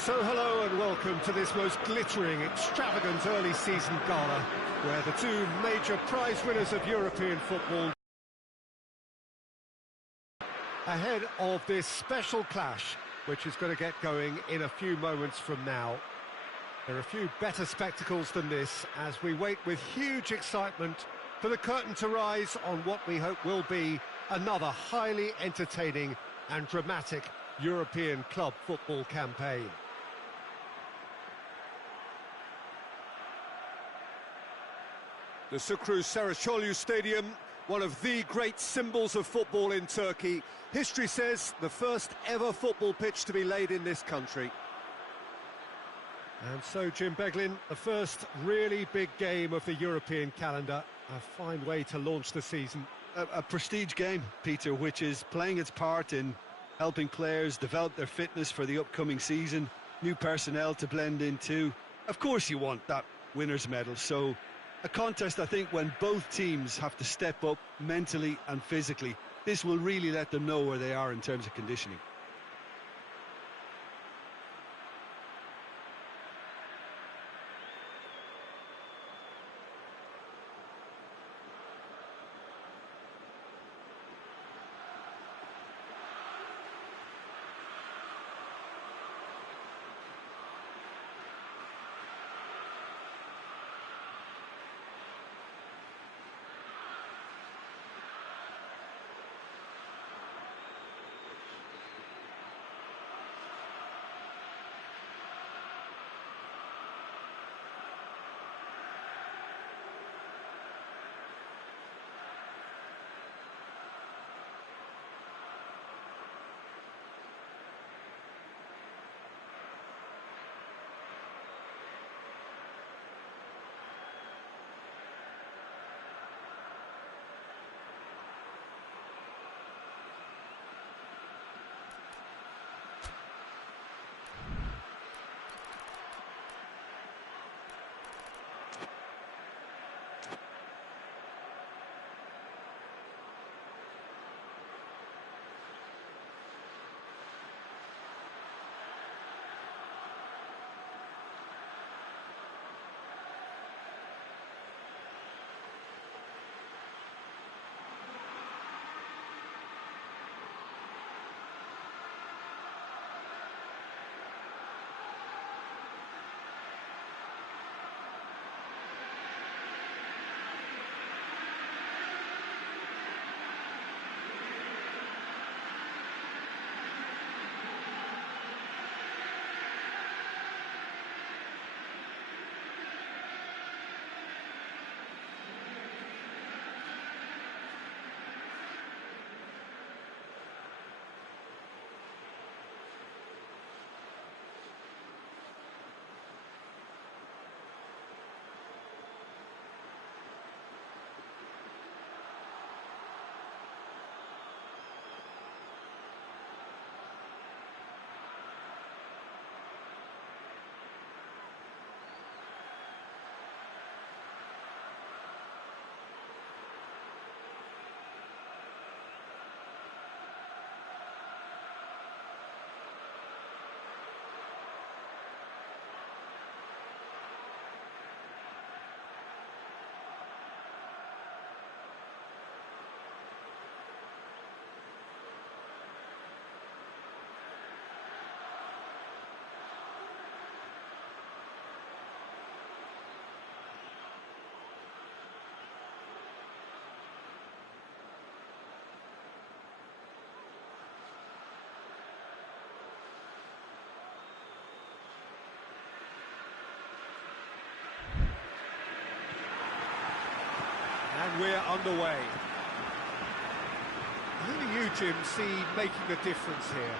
So hello and welcome to this most glittering, extravagant early season gala, where the two major prize winners of European football ahead of this special clash, which is going to get going in a few moments from now. There are a few better spectacles than this as we wait with huge excitement for the curtain to rise on what we hope will be another highly entertaining and dramatic European club football campaign. The Sukru Saracoğlu Stadium, one of the great symbols of football in Turkey. History says the first ever football pitch to be laid in this country. And so, Jim Beglin, the first really big game of the European calendar. A fine way to launch the season. A prestige game, Peter, which is playing its part in helping players develop their fitness for the upcoming season. New personnel to blend into. Of course you want that winner's medal, so a contest, I think, when both teams have to step up mentally and physically. This will really let them know where they are in terms of conditioning. And we're underway. Who do you, Jim, see making a difference here?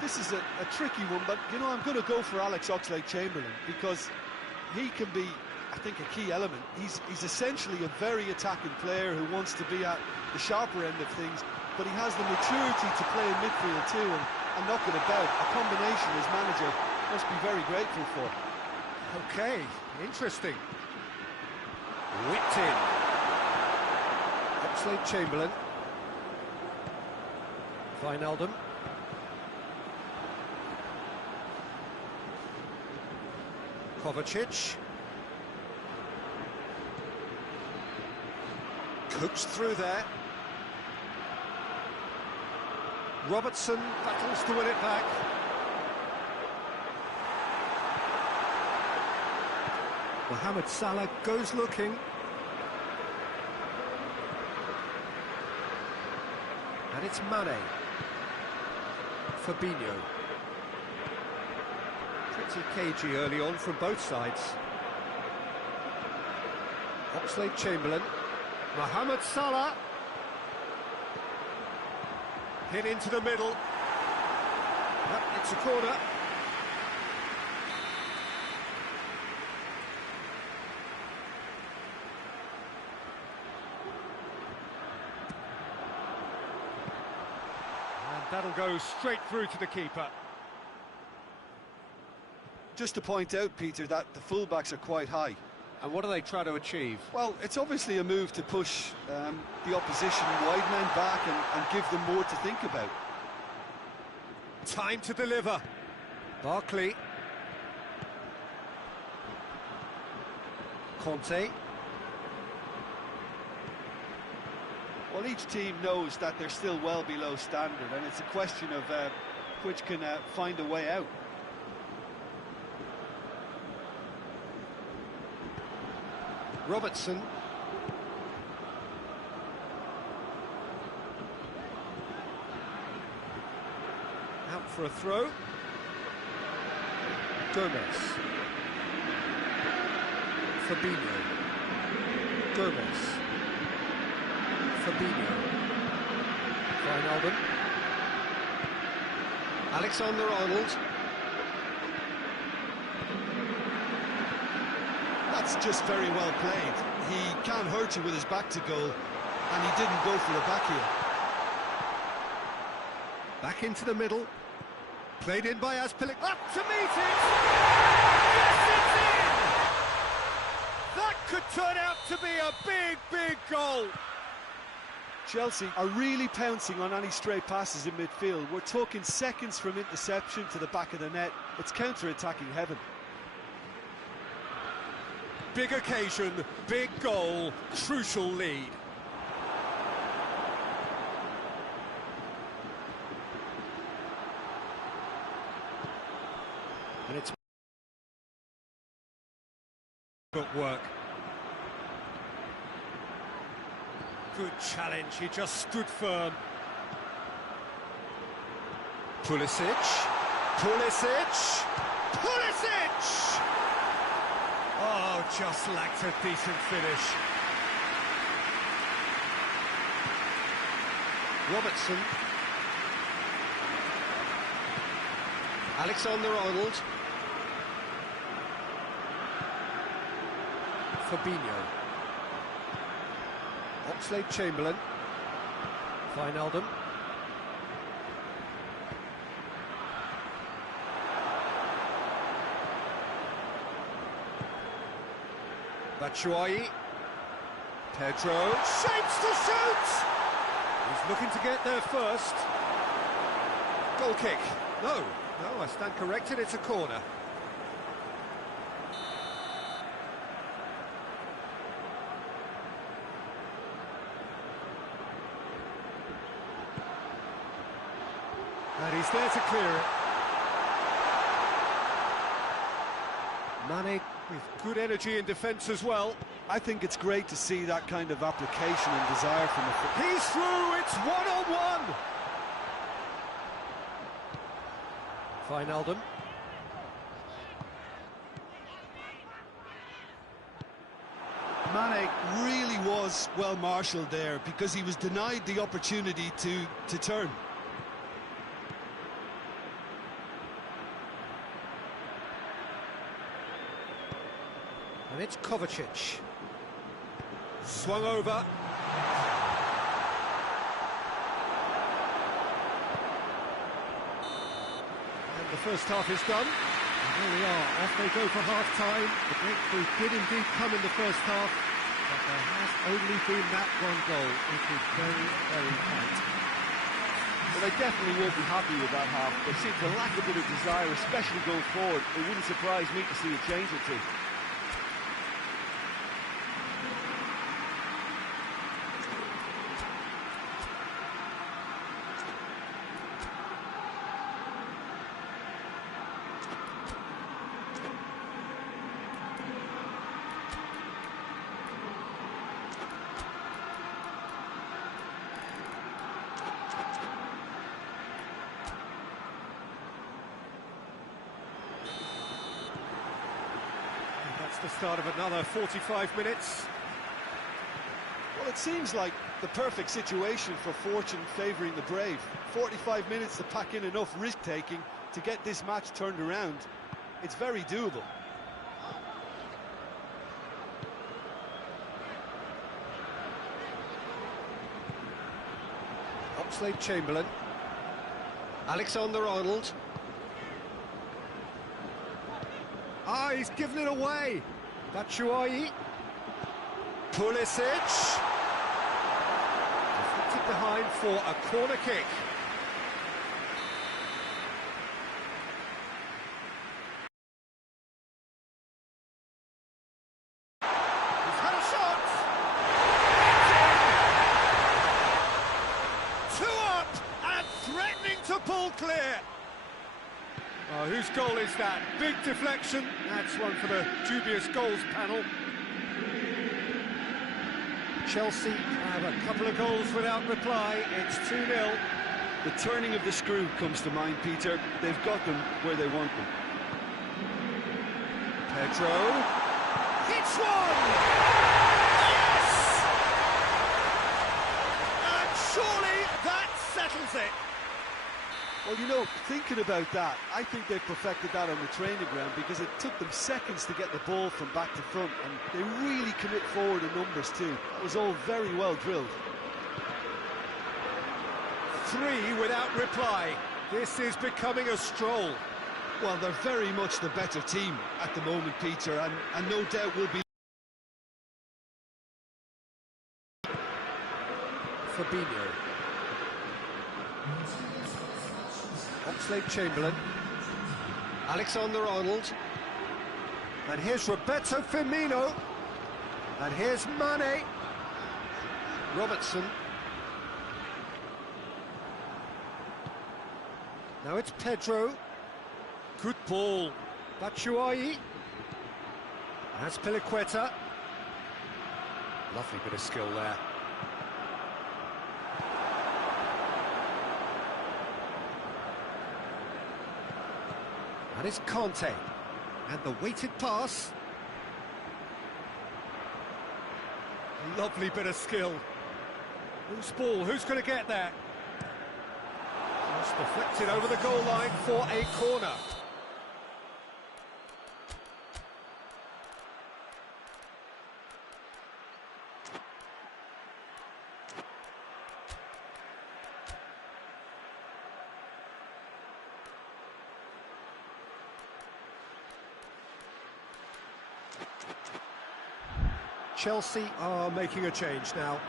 This is a tricky one, but, you know, I'm going to go for Alex Oxlade-Chamberlain because he can be, I think, a key element. He's essentially a very attacking player who wants to be at the sharper end of things, but he has the maturity to play in midfield too and knock it about. A combination his manager must be very grateful for. Okay, interesting. Whipped in. Oxlade-Chamberlain. Wijnaldum. Kovacic. Coached through there. Robertson battles to win it back. Mohamed Salah goes looking. And it's Mane. Fabinho. Pretty cagey early on from both sides. Oxlade-Chamberlain. Mohamed Salah. Hit into the middle. Yep, it's a corner. And that'll go straight through to the keeper. Just to point out, Peter, that the fullbacks are quite high. And what do they try to achieve? Well, it's obviously a move to push the opposition wide men back and give them more to think about. Time to deliver. Barkley. Conte. Well, each team knows that they're still well below standard, and it's a question of which can find a way out. Robertson. Out for a throw. Gomez. Fabinho. Gomez. Fabinho. Wijnaldum. Alexander-Arnold. That's just very well played. He can't hurt you with his back to goal, and he didn't go for the back heel. Back into the middle. Played in by Azpilicueta. Up to meet it! Yes, it's in! That could turn out to be a big, big goal. Chelsea are really pouncing on any stray passes in midfield. We're talking seconds from interception to the back of the net. It's counter-attacking heaven. Big occasion, big goal, crucial lead. And it's good work. Good challenge, he just stood firm. Pulisic. Pulisic. Pulisic! Oh, just lacked a decent finish. Robertson. Alexander-Arnold. Fabinho. Oxlade-Chamberlain. Wijnaldum. Batshuayi. Pedro shapes to shoot! He's looking to get there first. Goal kick. No, I stand corrected, it's a corner. And he's there to clear it. Mane with good energy in defence as well. I think it's great to see that kind of application and desire from the... He's through, it's one-on-one! Wijnaldum. Mane really was well marshalled there because he was denied the opportunity to turn. And it's Kovacic. Swung over. And the first half is done. And there we are, off they go for half-time. The breakthrough did indeed come in the first half, but there has only been that one goal. It is very, very tight. Well, they definitely won't be happy with that half. They seem to lack a bit of desire, especially going forward. It wouldn't surprise me to see a change or two. The start of another 45 minutes. Well, it seems like the perfect situation for fortune favouring the brave. 45 minutes to pack in enough risk-taking to get this match turned around. It's very doable. Oxlade-Chamberlain. Alexander-Arnold. Ah, he's given it away. Batshuayi. Pulisic. Deflected behind for a corner kick. He's had a shot. Two up and threatening to pull clear. Oh, whose goal is that? Big deflection. That's one for the dubious goals panel. Chelsea have a couple of goals without reply. It's 2-0. The turning of the screw comes to mind, Peter. They've got them where they want them. Pedro hits one! Yes! And surely that settles it. Well, you know, thinking about that, I think they perfected that on the training ground because it took them seconds to get the ball from back to front, and they really commit forward in numbers too. That was all very well drilled. 3 without reply. This is becoming a stroll. Well, they're very much the better team at the moment, Peter, and no doubt will be. Fabinho. Oxlade-Chamberlain. Alexander-Arnold. And here's Roberto Firmino. And here's Mane. Robertson. Now it's Pedro. Good ball. Batshuayi. That's Piliqueta. Lovely bit of skill there. And it's Conte. And the weighted pass. Lovely bit of skill. Whose ball? Who's going to get there? Just deflected over the goal line for a corner. Chelsea are making a change now.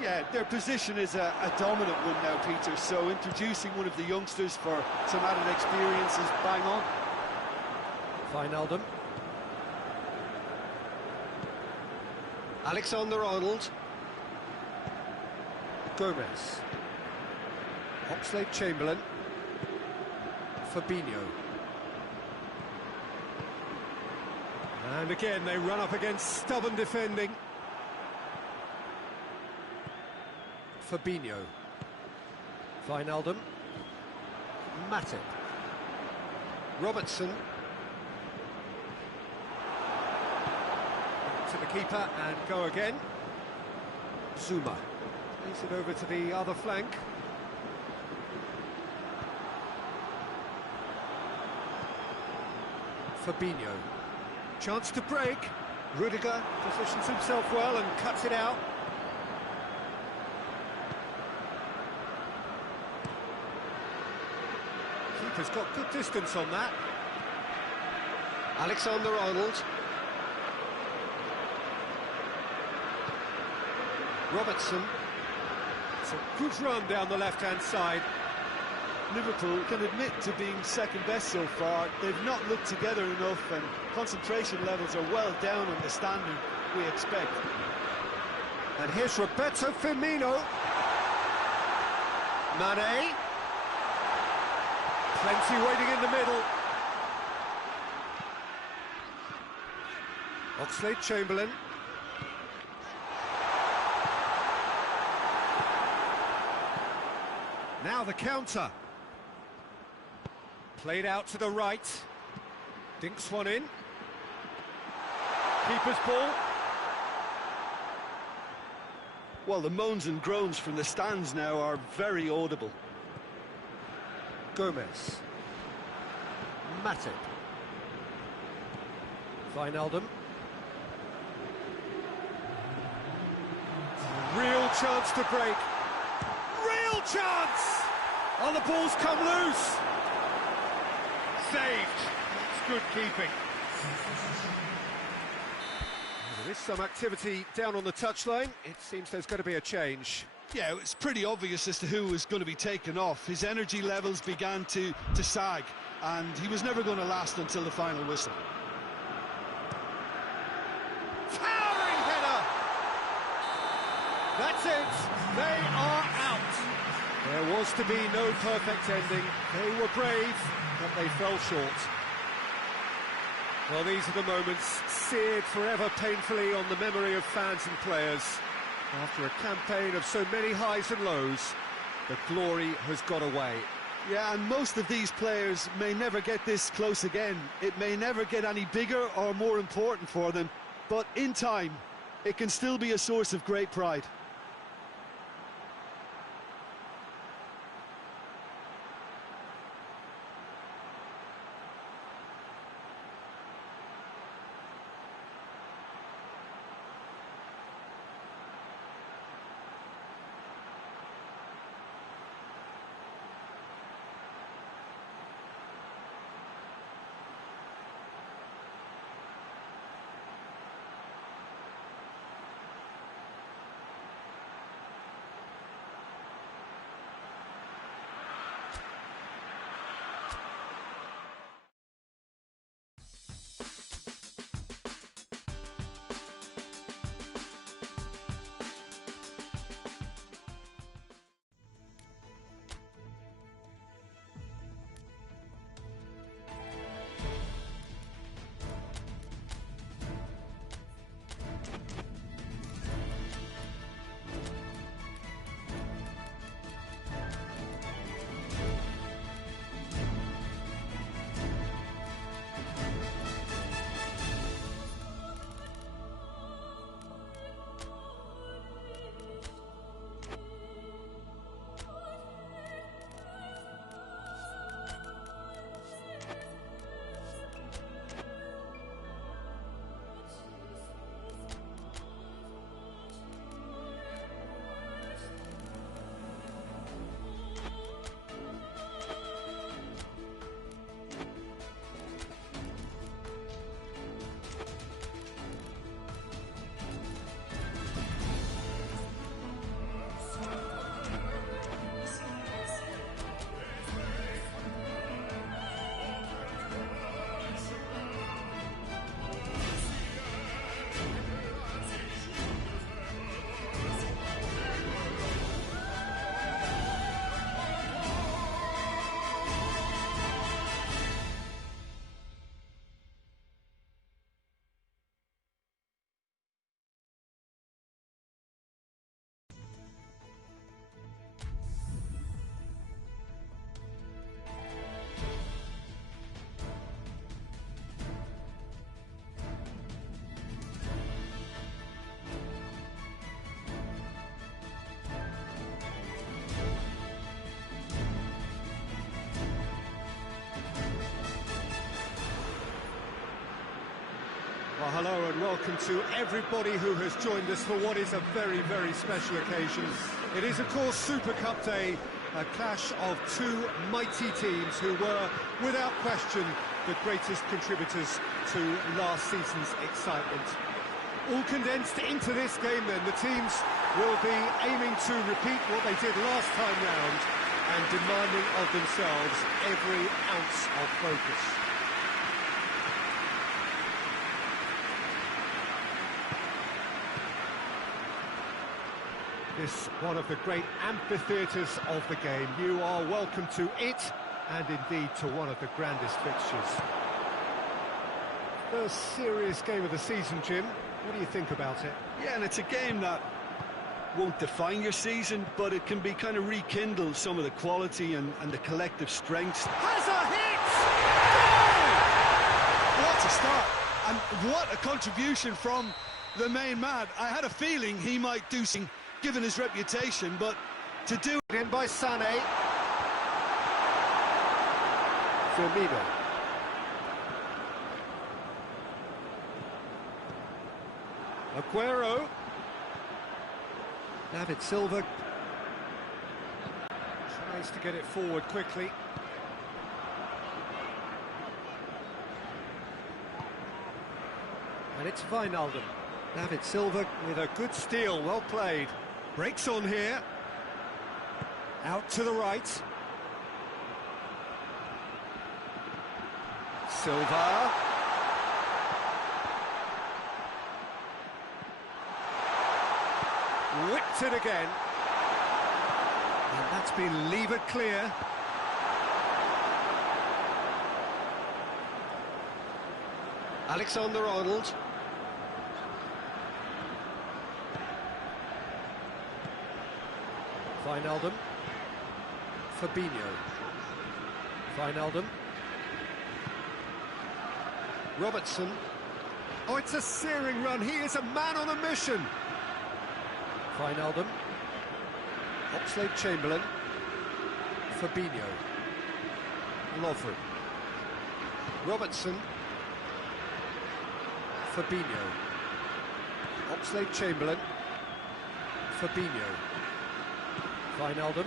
Yeah, their position is a dominant one now, Peter, so introducing one of the youngsters for some added experience is bang on. Wijnaldum. Alexander-Arnold. Gomez. Oxlade-Chamberlain. Fabinho. And again, they run up against stubborn defending. Fabinho. Wijnaldum. Matip. Robertson. To the keeper and go again. Zuma. Plays it over to the other flank. Fabinho. Chance to break. Rudiger positions himself well and cuts it out. Keeper's got good distance on that. Alexander-Arnold. Robertson. a good run down the left-hand side. Liverpool can admit to being second best so far. They've not looked together enough, and concentration levels are well down on the standard we expect. And here's Roberto Firmino. Mane. Plenty waiting in the middle. Oxlade-Chamberlain. Now the counter. Played out to the right. Dinks one in. Keeper's ball. Well, the moans and groans from the stands now are very audible. Gomez. Matip. Wijnaldum. Real chance to break. Real chance! Oh, the ball's come loose. Saved. It's good keeping. There is some activity down on the touchline. It seems there's going to be a change. Yeah, it's pretty obvious as to who was going to be taken off. His energy levels began to sag, and he was never going to last until the final whistle. Towering header! That's it! They are out! There was to be no perfect ending. They were brave, but they fell short. Well, these are the moments seared forever painfully on the memory of fans and players. After a campaign of so many highs and lows, the glory has got away. Yeah, and most of these players may never get this close again. It may never get any bigger or more important for them, but in time, it can still be a source of great pride. Well, hello and welcome to everybody who has joined us for what is a very, very special occasion. It is, of course, Super Cup Day, a clash of two mighty teams who were, without question, the greatest contributors to last season's excitement. All condensed into this game then, the teams will be aiming to repeat what they did last time round and demanding of themselves every ounce of focus. This one of the great amphitheatres of the game. You are welcome to it, and indeed to one of the grandest fixtures. First serious game of the season, Jim. What do you think about it? Yeah, and it's a game that won't define your season, but it can be kind of rekindle some of the quality and the collective strengths. Has a hit! What a start, and what a contribution from the main man. I had a feeling he might do something, given his reputation, but to do it in by Sané. Firmino. Aguero. David Silva tries to get it forward quickly. And it's Wijnaldum. David Silva with a good steal, well played. Breaks on here. Out to the right. Silva. Whipped it again. And that's been levered clear. Alexander-Arnold. Wijnaldum. Fabinho. Wijnaldum. Robertson. Oh, it's a searing run. He is a man on a mission. Wijnaldum. Oxlade-Chamberlain. Fabinho. Lovren. Robertson. Fabinho. Oxlade-Chamberlain. Fabinho. Wijnaldum.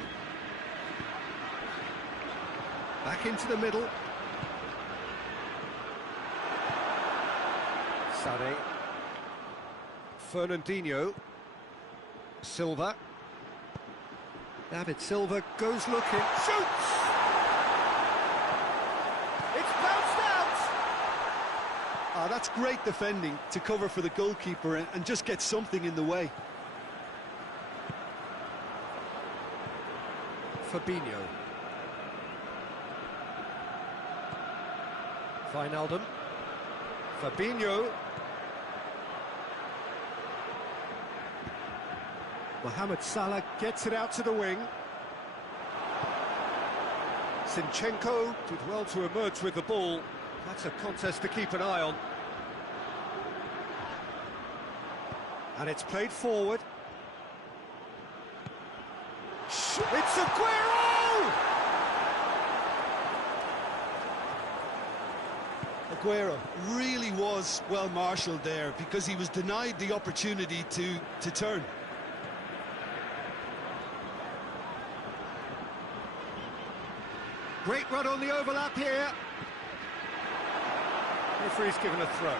Back into the middle. Sané. Fernandinho. Silva. David Silva goes looking. Shoots! It's bounced out! Ah, that's great defending to cover for the goalkeeper and just get something in the way. Fabinho. Wijnaldum. Fabinho. Mohamed Salah gets it out to the wing. Zinchenko did well to emerge with the ball. That's a contest to keep an eye on. And it's played forward. It's Aguero! Aguero really was well marshalled there because he was denied the opportunity to turn. Great run on the overlap here. Referee's given a throw.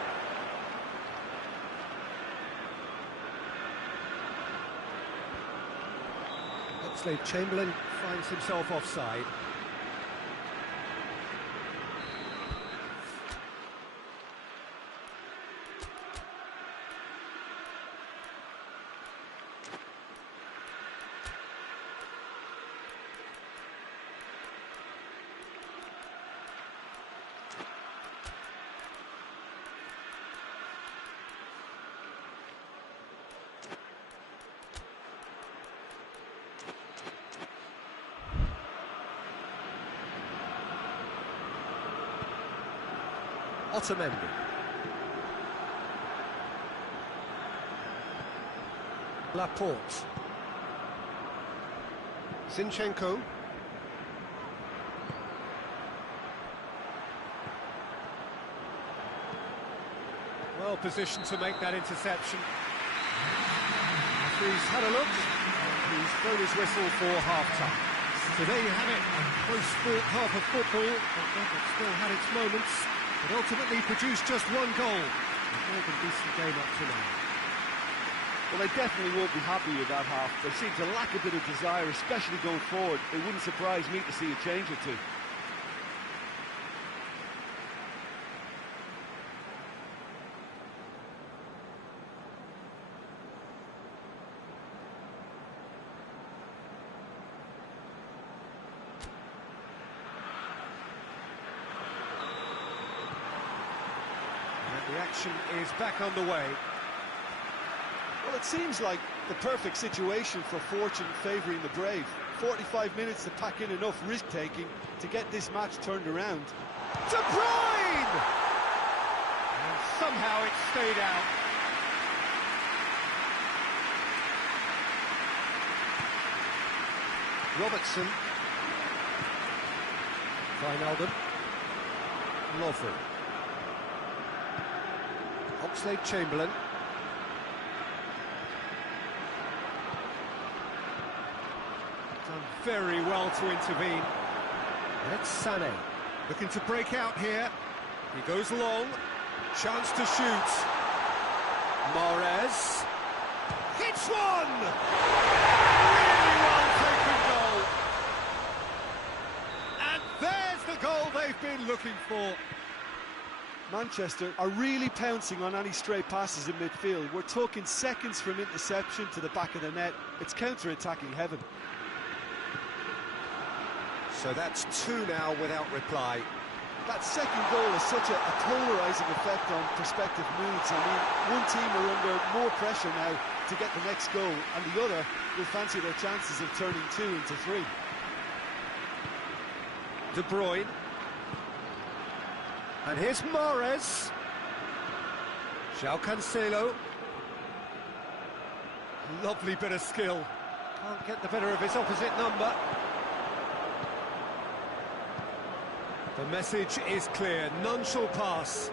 Oxlade-Chamberlain finds himself offside. Otamendi. Laporte. Zinchenko. Well positioned to make that interception. He's had a look. He's blown his whistle for half-time. So there you have it, a close-fought half of football, but it still had its moments. But ultimately produced just one goal. A more than decent game up to now. Well, they definitely won't be happy with that half. They seem to lack a bit of desire, especially going forward. It wouldn't surprise me to see a change or two. And the action is back on the way. Well, it seems like the perfect situation for fortune favouring the brave. 45 minutes to pack in enough risk-taking to get this match turned around. De Bruyne! And somehow it stayed out. Robertson. Wijnaldum. Lovren. Oxlade-Chamberlain. Done very well to intervene. And it's Sané. Looking to break out here. He goes long. Chance to shoot. Mahrez. Hits one! Really well taken goal. And there's the goal they've been looking for. Manchester are really pouncing on any stray passes in midfield. We're talking seconds from interception to the back of the net. It's counter-attacking heaven. So that's two now without reply. That second goal has such a polarising effect on prospective moods. I mean, one team are under more pressure now to get the next goal, and the other will fancy their chances of turning 2 into 3. De Bruyne. And here's Mahrez. João Cancelo. Lovely bit of skill. Can't get the better of his opposite number. The message is clear, none shall pass.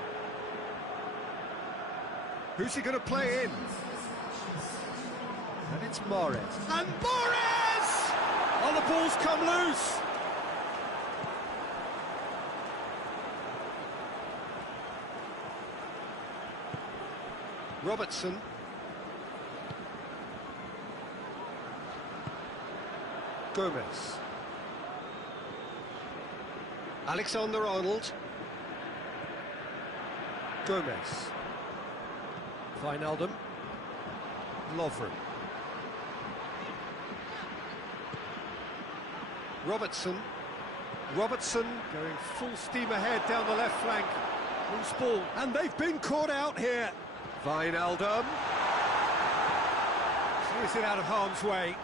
Who's he going to play in? And it's Mahrez. And Mahrez! Oh, the ball's come loose! Robertson. Gomez. Alexander-Arnold. Gomez. Wijnaldum. Lovren. Robertson. Robertson going full steam ahead down the left flank. Loose ball. And they've been caught out here. Wijnaldum. Clears it out of harm's way.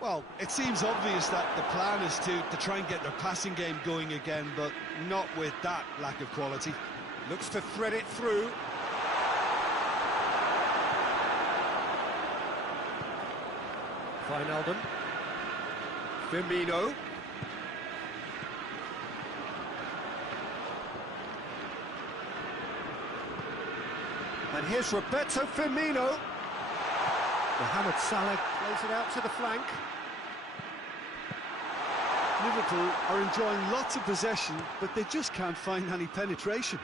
Well, it seems obvious that the plan is to try and get their passing game going again, but not with that lack of quality. Looks to thread it through. Wijnaldum. Firmino. And here's Roberto Firmino. Mohamed Salah plays it out to the flank. Liverpool are enjoying lots of possession, but they just can't find any penetration.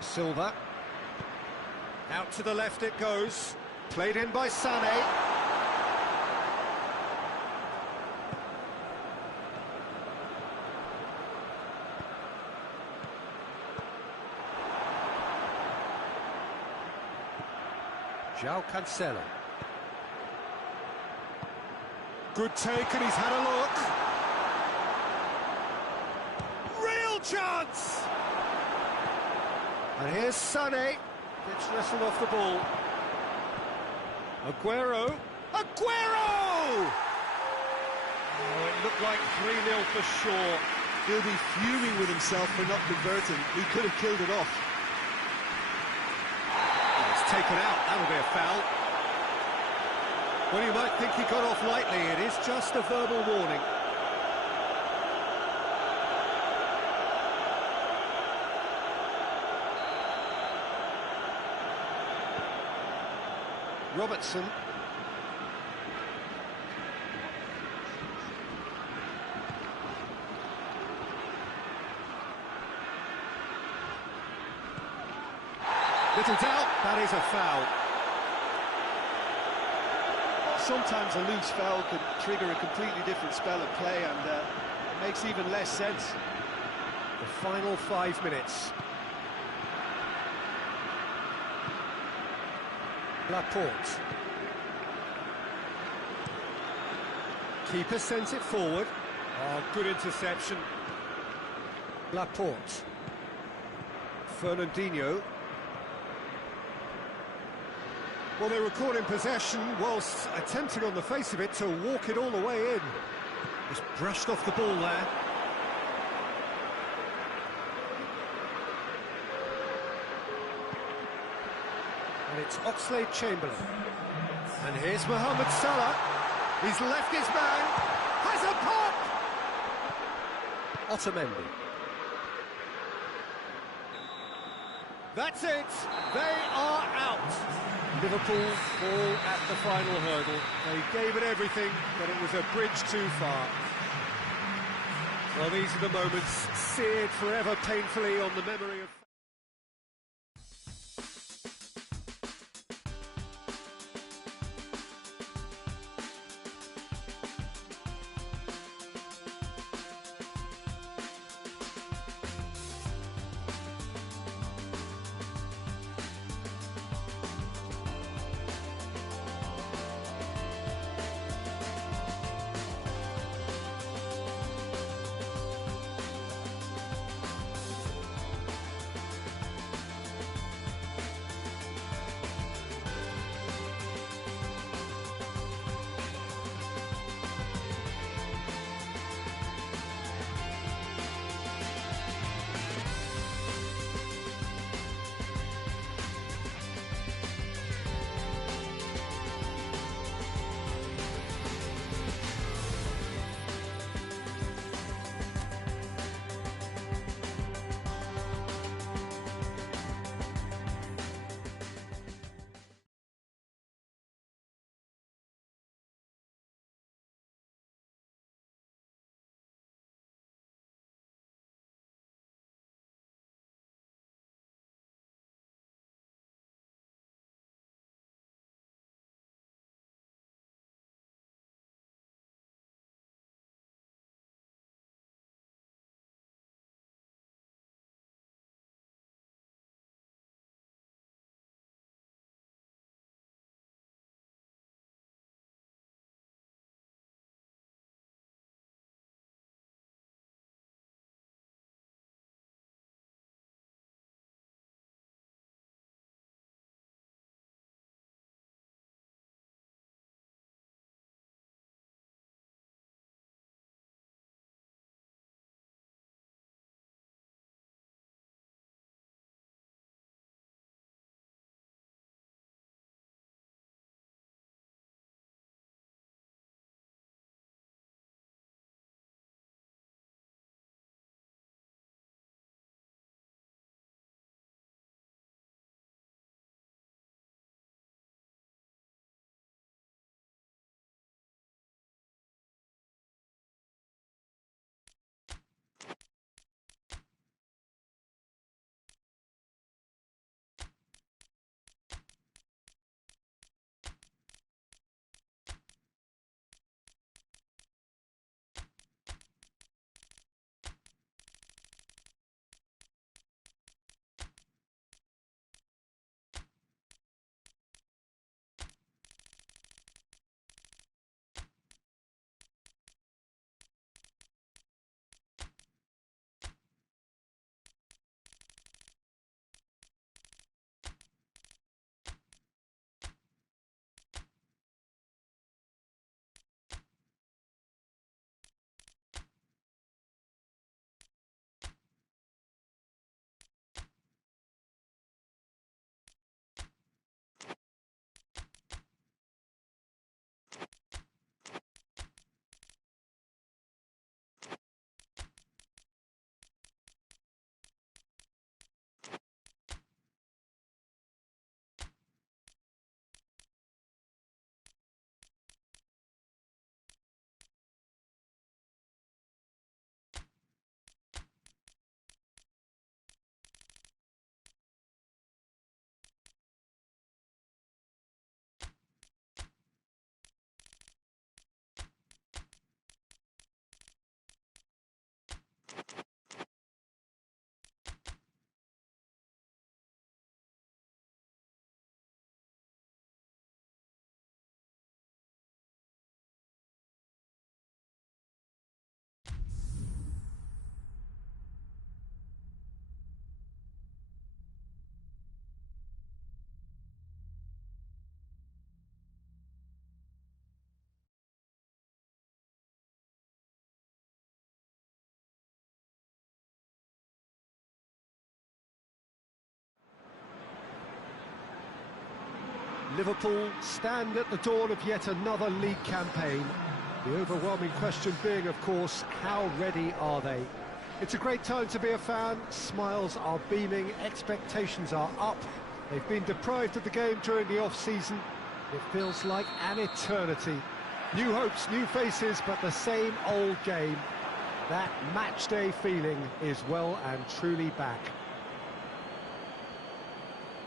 Silva. Out to the left it goes. Played in by Sané. João Cancelo. Good take, and he's had a look. Real chance! And here's Sané. Gets wrestled off the ball. Aguero. Aguero! Oh, it looked like 3-0 for sure. He'll be fuming with himself for not converting. He could have killed it off. Taken out, that'll be a foul. Well, you might think he got off lightly, it is just a verbal warning. Robertson. Little doubt, that is a foul. Sometimes a loose foul can trigger a completely different spell of play, and it makes even less sense. The final 5 minutes. Laporte. Keeper sends it forward. Oh, good interception. Laporte. Fernandinho. Well, they were caught in possession whilst attempting on the face of it to walk it all the way in. Just brushed off the ball there. And it's Oxlade-Chamberlain. And here's Mohamed Salah. He's left his man. Has a pop! Otamendi. That's it. They are out. Liverpool fall at the final hurdle. They gave it everything, but it was a bridge too far. Well, these are the moments seared forever painfully on the memory of... Liverpool stand at the dawn of yet another league campaign. The overwhelming question being, of course, how ready are they? It's a great time to be a fan. Smiles are beaming, expectations are up. They've been deprived of the game during the off-season. It feels like an eternity. New hopes, new faces, but the same old game. That match-day feeling is well and truly back.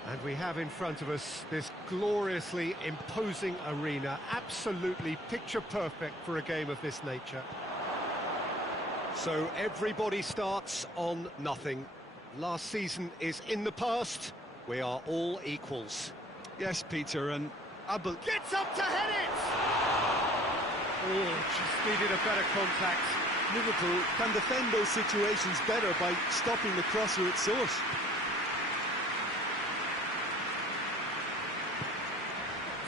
And we have in front of us this gloriously imposing arena, absolutely picture-perfect for a game of this nature. So everybody starts on nothing. Last season is in the past. We are all equals. Yes, Peter, and Abel gets up to head it! Oh, just needed a better contact. Liverpool can defend those situations better by stopping the crosser at source.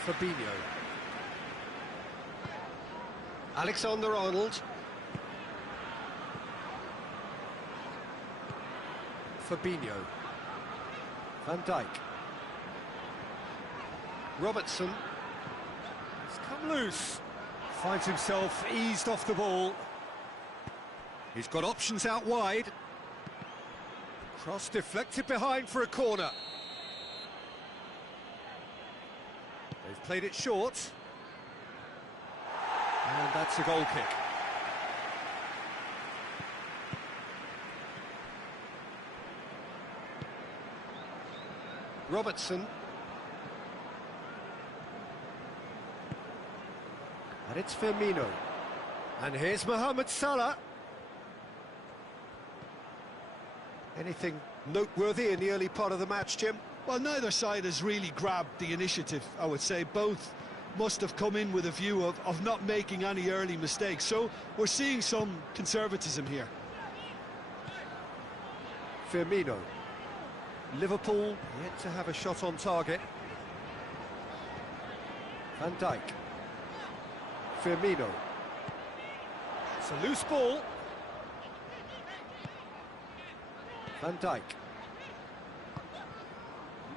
Fabinho. Alexander-Arnold. Fabinho. Van Dijk. Robertson. He's come loose. Finds himself eased off the ball. He's got options out wide. Cross deflected behind for a corner. They've played it short. And that's a goal kick. Robertson. And it's Firmino. And here's Mohamed Salah. Anything noteworthy in the early part of the match, Jim? Well, neither side has really grabbed the initiative, I would say. Both must have come in with a view of not making any early mistakes. So we're seeing some conservatism here. Firmino. Liverpool yet to have a shot on target. Van Dijk. Firmino. It's a loose ball. Van Dijk.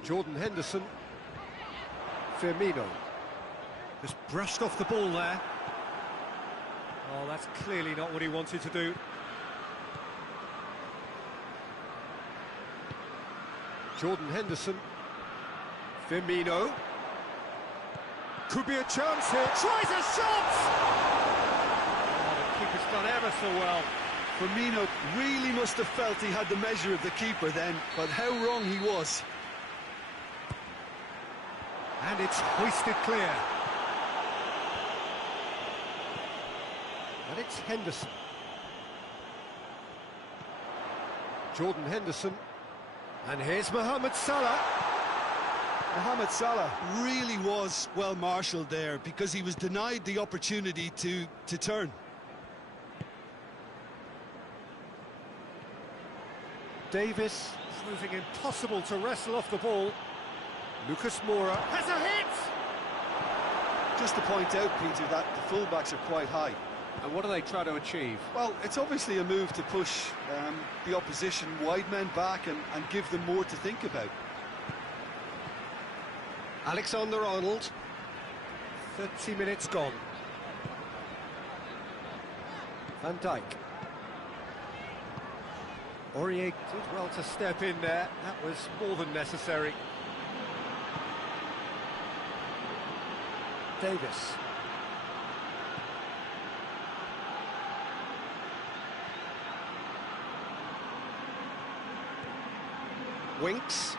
Jordan Henderson. Firmino. Just brushed off the ball there. Oh, that's clearly not what he wanted to do. Jordan Henderson. Firmino. Could be a chance here. Tries a shot! Oh, the keeper's done ever so well. Firmino really must have felt he had the measure of the keeper then, but how wrong he was. And it's hoisted clear. And it's Henderson. Jordan Henderson. And here's Mohamed Salah. Mohamed Salah really was well marshalled there because he was denied the opportunity to turn. Davis proving impossible to wrestle off the ball. Lucas Moura has a hit! Just to point out, Peter, that the fullbacks are quite high. And what are they trying to achieve? Well, it's obviously a move to push the opposition wide men back and give them more to think about. Alexander-Arnold. 30 minutes gone. Van Dijk. Aurier did well to step in there. That was more than necessary. Davis. Winks.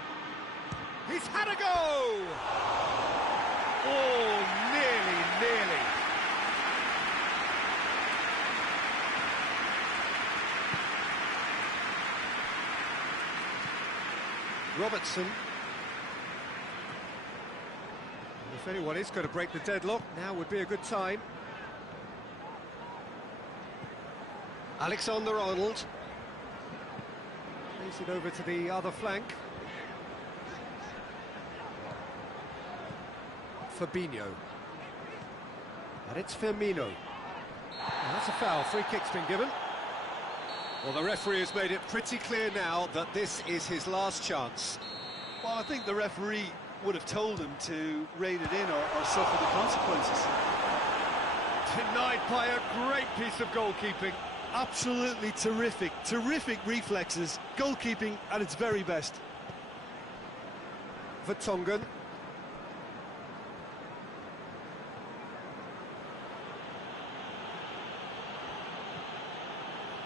He's had a go! Oh, nearly. Robertson. And if anyone is going to break the deadlock, now would be a good time. Alexander-Arnold. Plays it over to the other flank. Fabinho. And it's Firmino. And that's a foul. Free kick's been given. Well, the referee has made it pretty clear now that this is his last chance. Well, I think the referee would have told him to rein it in or suffer the consequences. Denied by a great piece of goalkeeping. Absolutely terrific, terrific reflexes, goalkeeping at its very best. Vertonghen.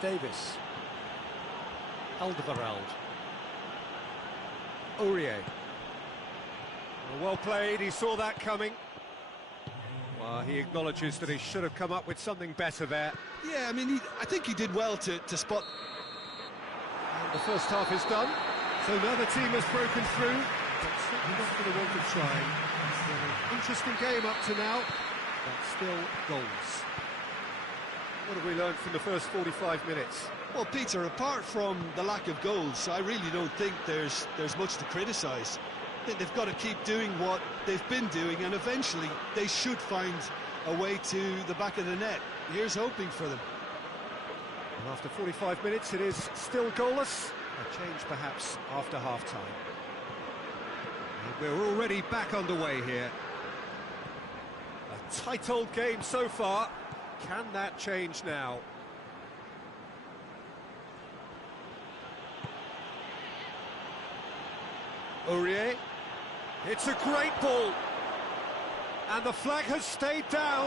Davis. Alderweireld. Aurier. Well played, he saw that coming. Well, he acknowledges that he should have come up with something better there. Yeah, I mean, I think he did well to spot. And the first half is done, so now the team has broken through. But certainly not going to want to try. It's been an interesting game up to now, but still goals. What have we learned from the first 45 minutes? Well, Peter, apart from the lack of goals, I really don't think there's much to criticise. I think they've got to keep doing what they've been doing, and eventually they should find a way to the back of the net. Here's hoping for them. And after 45 minutes, it is still goalless. A change perhaps after half-time. And we're already back underway here. A tight old game so far. Can that change now? Aurier. It's a great ball. And the flag has stayed down.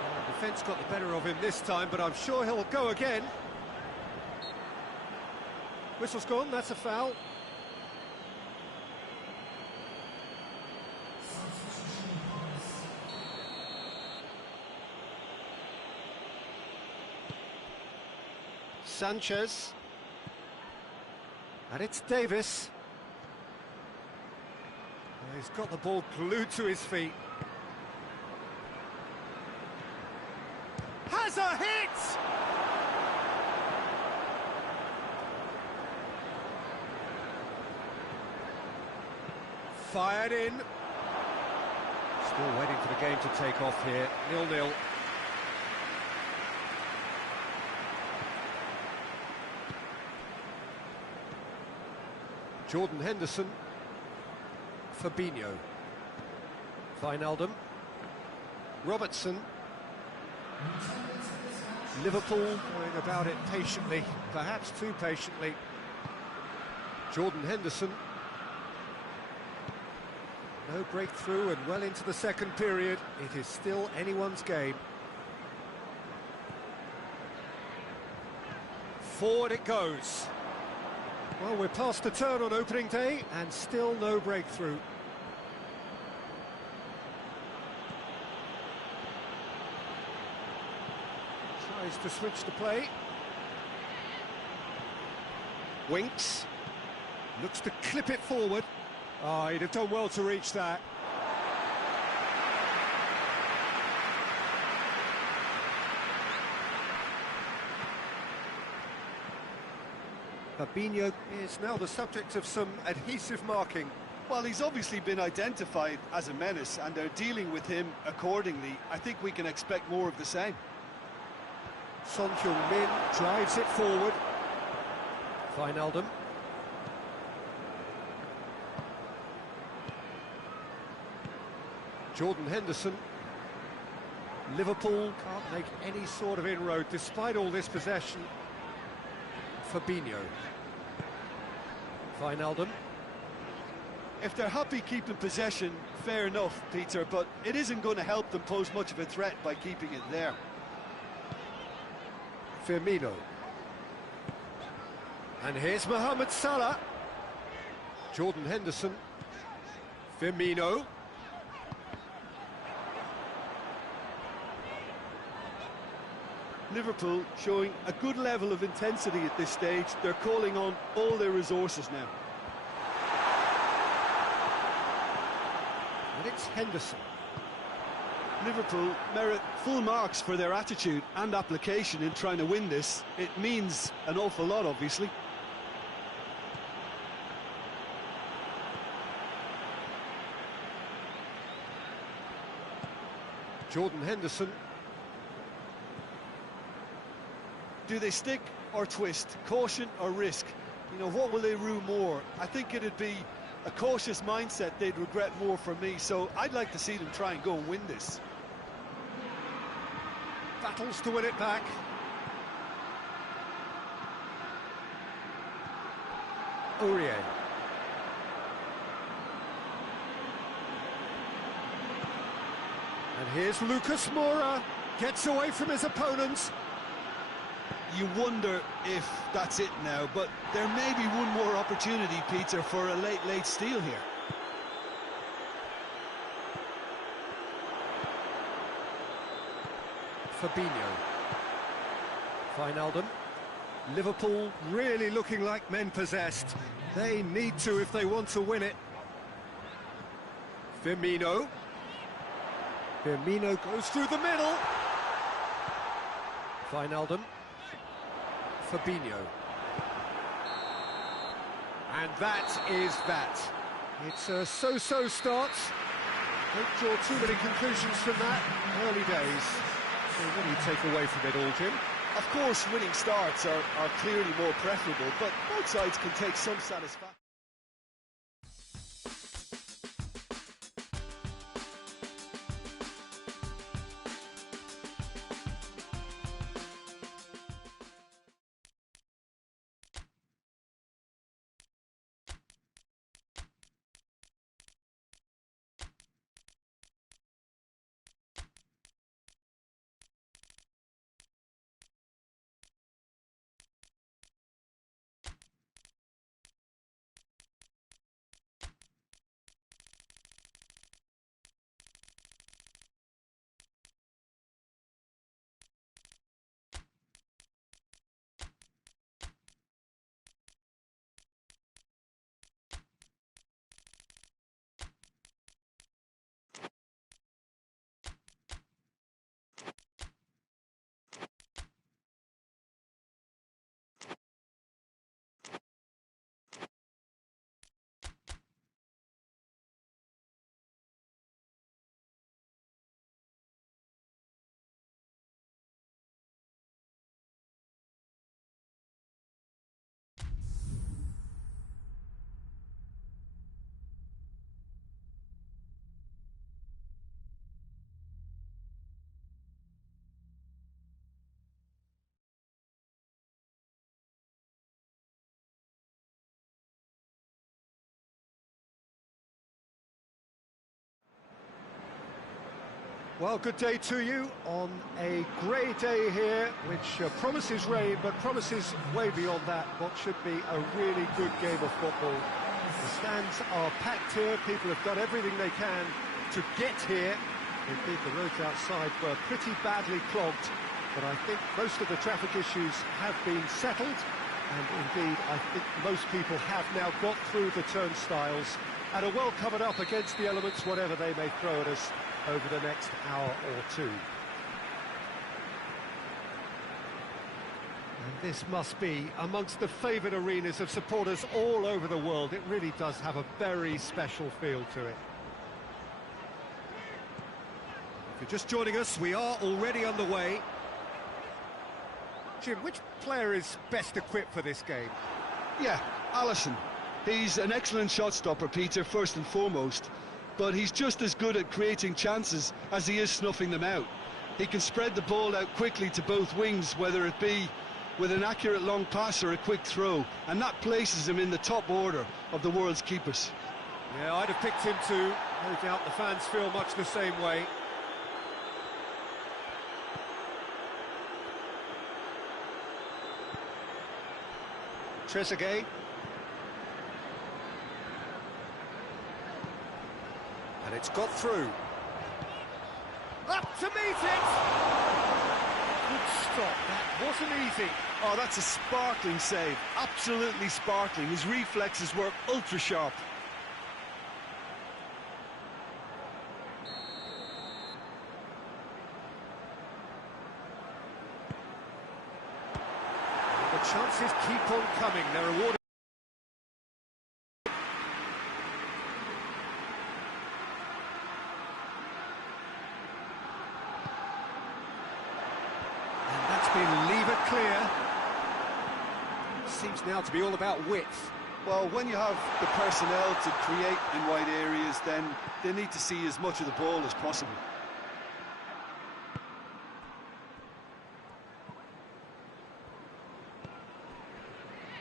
Well, the defence got the better of him this time, but I'm sure he'll go again. Whistle's gone, that's a foul. Sanchez. And it's Davis. He's got the ball glued to his feet. Has a hit! Fired in. Still waiting for the game to take off here. 0-0. Jordan Henderson. Fabinho. Wijnaldum. Robertson. Liverpool going about it patiently, perhaps too patiently. Jordan Henderson. No breakthrough and well into the second period. It is still anyone's game. Forward it goes. Well, we're past the turn on opening day and still no breakthrough. Tries to switch the play. Winks. Looks to clip it forward. Oh, he'd have done well to reach that. Fabinho is now the subject of some adhesive marking. Well, he's obviously been identified as a menace, and they're dealing with him accordingly. I think we can expect more of the same. Son Heung-min drives it forward. Wijnaldum. Jordan Henderson. Liverpool can't make any sort of inroad despite all this possession. Fabinho. Wijnaldum. If they're happy keeping possession, fair enough, Peter, but it isn't going to help them pose much of a threat by keeping it there. Firmino. And here's Mohamed Salah. Jordan Henderson. Firmino. Liverpool showing a good level of intensity at this stage. They're calling on all their resources now. And it's Henderson. Liverpool merit full marks for their attitude and application in trying to win this. It means an awful lot, obviously. Jordan Henderson. Do they stick or twist? Caution or risk? You know, what will they rue more? I think it'd be a cautious mindset they'd regret more for me, so I'd like to see them try and go and win this. Battles to win it back. Aurier. And here's Lucas Moura, gets away from his opponents. You wonder if that's it now, but there may be one more opportunity, Peter, for a late steal here. Fabinho. Wijnaldum. Liverpool really looking like men possessed. They need to if they want to win it. Firmino. Firmino goes through the middle. Wijnaldum. Fabinho. And that is that. It's a so-so start. Don't draw too many conclusions from that. Early days. So what do you take away from it all, Jim? Of course, winning starts are clearly more preferable, but both sides can take some satisfaction. Well, good day to you on a grey day here, which promises rain, but promises way beyond that what should be a really good game of football. The stands are packed here, people have done everything they can to get here. Indeed, the roads outside were pretty badly clogged, but I think most of the traffic issues have been settled, and indeed, I think most people have now got through the turnstiles and are well covered up against the elements, whatever they may throw at us over the next hour or two. And this must be amongst the favoured arenas of supporters all over the world. It really does have a very special feel to it. If you're just joining us, we are already underway. Jim, which player is best equipped for this game? Yeah, Alisson. He's an excellent shot stopper, Peter, first and foremost. But he's just as good at creating chances as he is snuffing them out. He can spread the ball out quickly to both wings, whether it be with an accurate long pass or a quick throw, and that places him in the top order of the world's keepers. Yeah, I'd have picked him too. No doubt the fans feel much the same way. Trezeguet. And it's got through. Up to meet it! Good stop, that wasn't easy. Oh, that's a sparkling save, absolutely sparkling. His reflexes were ultra sharp. The chances keep on coming, they're rewarded. Leave it clear. Seems now to be all about width. Well, when you have the personnel to create in wide areas, then they need to see as much of the ball as possible.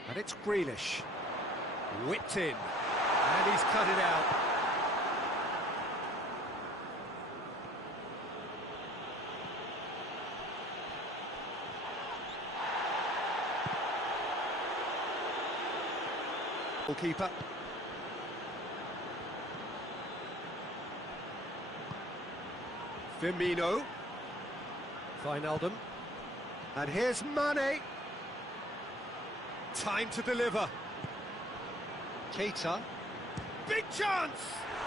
And it's Grealish. Whipped in. And he's cut it out. Goalkeeper. Firmino. Wijnaldum. And here's Mane. Time to deliver. Keita. Big chance!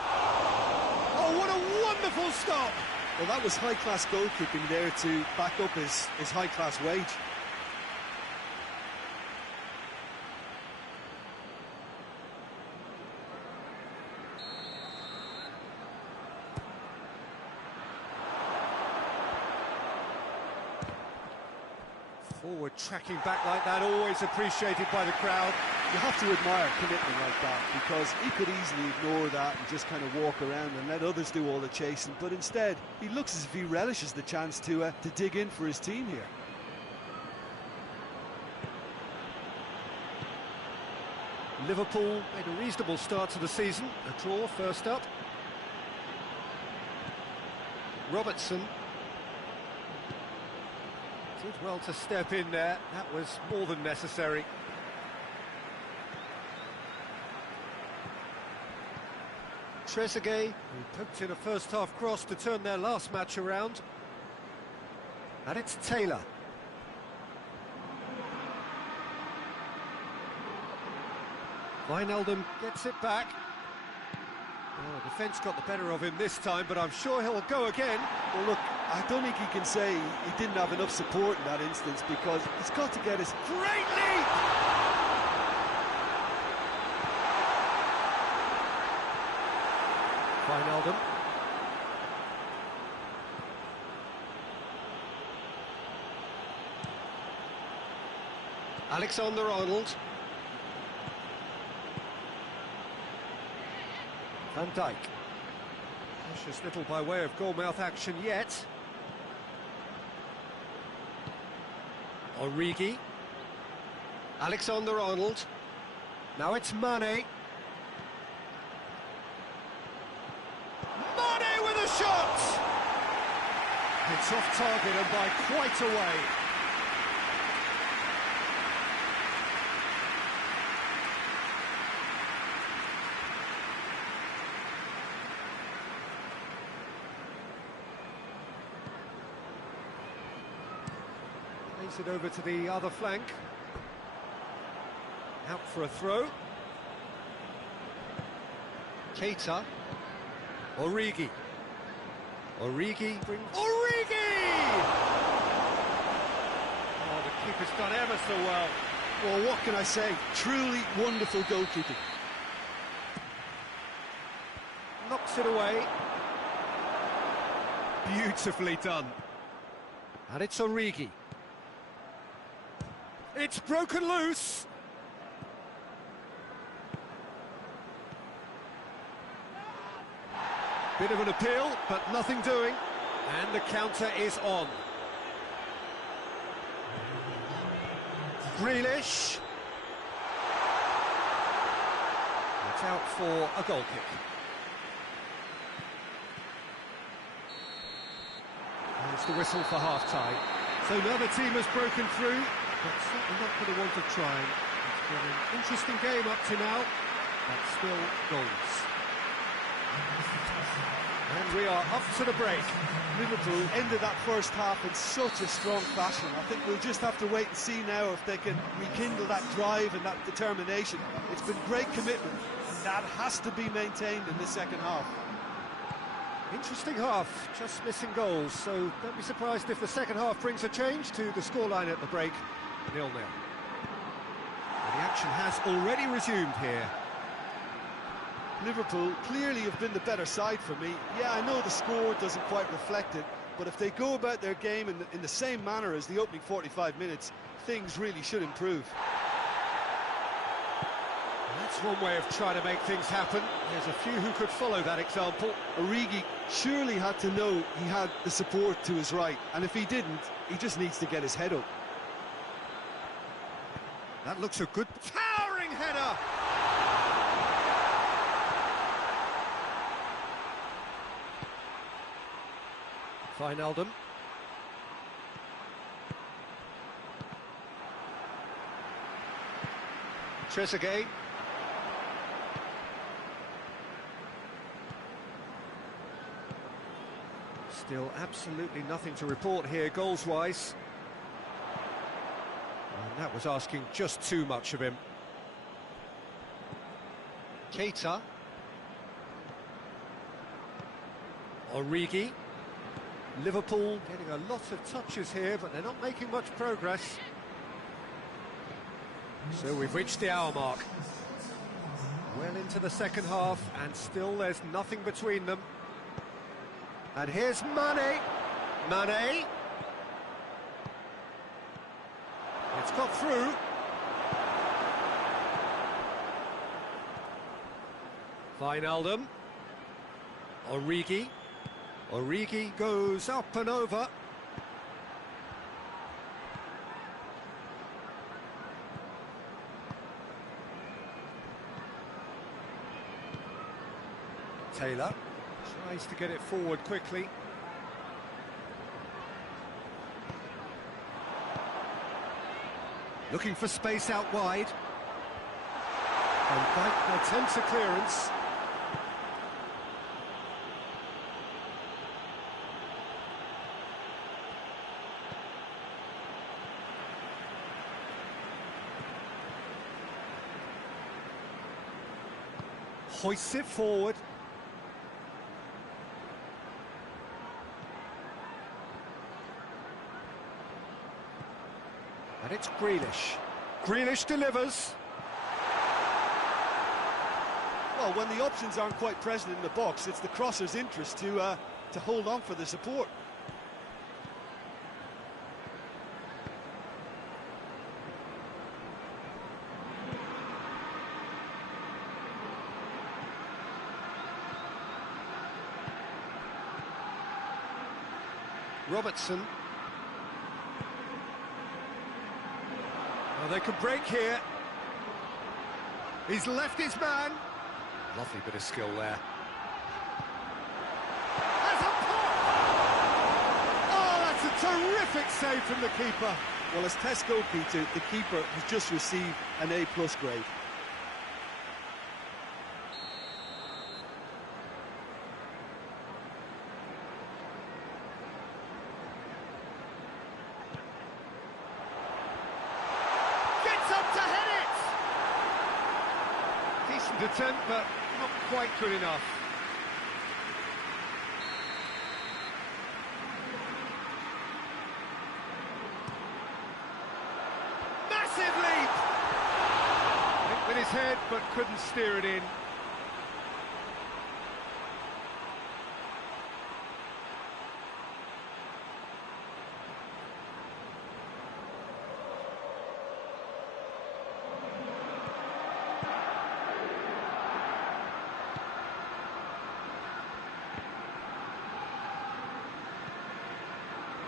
Oh, what a wonderful stop! Well, that was high-class goalkeeping there to back up his high-class wage. Forward tracking back like that, always appreciated by the crowd. You have to admire commitment like that, because he could easily ignore that and just kind of walk around and let others do all the chasing, but instead he looks as if he relishes the chance to dig in for his team here. Liverpool made a reasonable start to the season, a draw first up. Robertson did well to step in there, that was more than necessary. Trezeguet, who poked in a first-half cross to turn their last match around. And it's Taylor. Wijnaldum gets it back. Oh, the defence got the better of him this time, but I'm sure he'll go again. Well, look, I don't think he can say he didn't have enough support in that instance, because he's got to get his... Great leap! Wijnaldum. Alexander-Arnold. Van Dijk. Precious little by way of goal-mouth action yet. Origi. Alexander-Arnold. Now it's Mane. Mane with a shot! It's off target and by quite a way. Plays it over to the other flank. Out for a throw. Keita. Origi. Origi brings... Origi! Oh, the keeper's done ever so well. Well, what can I say? Truly wonderful goalkeeping. Knocks it away. Beautifully done. And it's Origi. It's broken loose. Bit of an appeal, but nothing doing. And the counter is on. Grealish. It's out for a goal kick. There's the whistle for half-time. So another team has broken through, but certainly not for the want of trying. It's been an interesting game up to now, but still goals. And we are up to the break. Liverpool ended that first half in such a strong fashion. I think we'll just have to wait and see now if they can rekindle that drive and that determination. It's been great commitment, and that has to be maintained in the second half. Interesting half, just missing goals, so don't be surprised if the second half brings a change to the scoreline at the break, 0-0. And the action has already resumed here. Liverpool clearly have been the better side for me. Yeah, I know the score doesn't quite reflect it, but if they go about their game in the same manner as the opening 45 minutes, things really should improve. That's one way of trying to make things happen. There's a few who could follow that example. Origi surely had to know he had the support to his right, and if he didn't, he just needs to get his head up. That looks a good towering header. Wijnaldum. Trezeguet. Still absolutely nothing to report here goals-wise. And that was asking just too much of him. Keita. Origi. Liverpool getting a lot of touches here, but they're not making much progress. So we've reached the hour mark. Well into the second half, and still there's nothing between them. And here's Mane. Mane. It's got through. Wijnaldum. Origi. Origi goes up and over. Taylor tries to get it forward quickly. Looking for space out wide. And Dyke attempts a clearance. Hoists it forward. And it's Grealish. Grealish delivers. Well, when the options aren't quite present in the box, it's the crosser's interest to hold on for the support. Robertson. Well, they could break here. He's left his man. Lovely bit of skill there. That's a pop! Oh, that's a terrific save from the keeper. Well, as tests go, Peter, the keeper has just received an A+ grade. Attempt, but not quite good enough. Massive leap! Went with his head, but couldn't steer it in.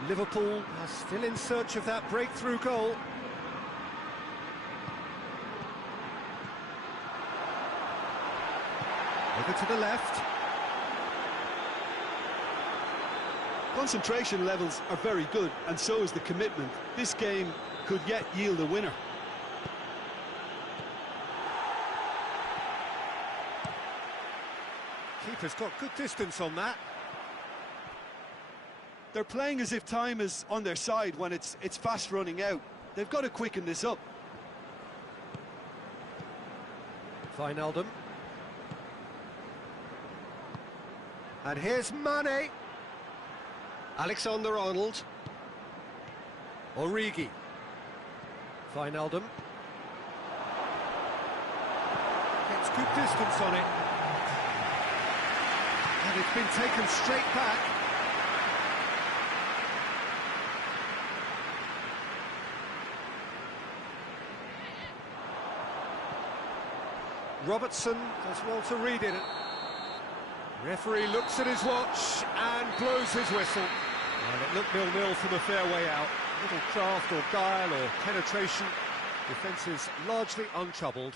Liverpool are still in search of that breakthrough goal. Over to the left. Concentration levels are very good, and so is the commitment. This game could yet yield a winner. Keeper's got good distance on that. They're playing as if time is on their side when it's fast running out. They've got to quicken this up. Wijnaldum. And here's Mane. Alexander-Arnold. Origi. Wijnaldum. Gets good distance on it. And it's been taken straight back. Robertson does well to read it. Referee looks at his watch and blows his whistle. And it looked 0-0 from the fair way out. Little craft or guile or penetration. Defence is largely untroubled.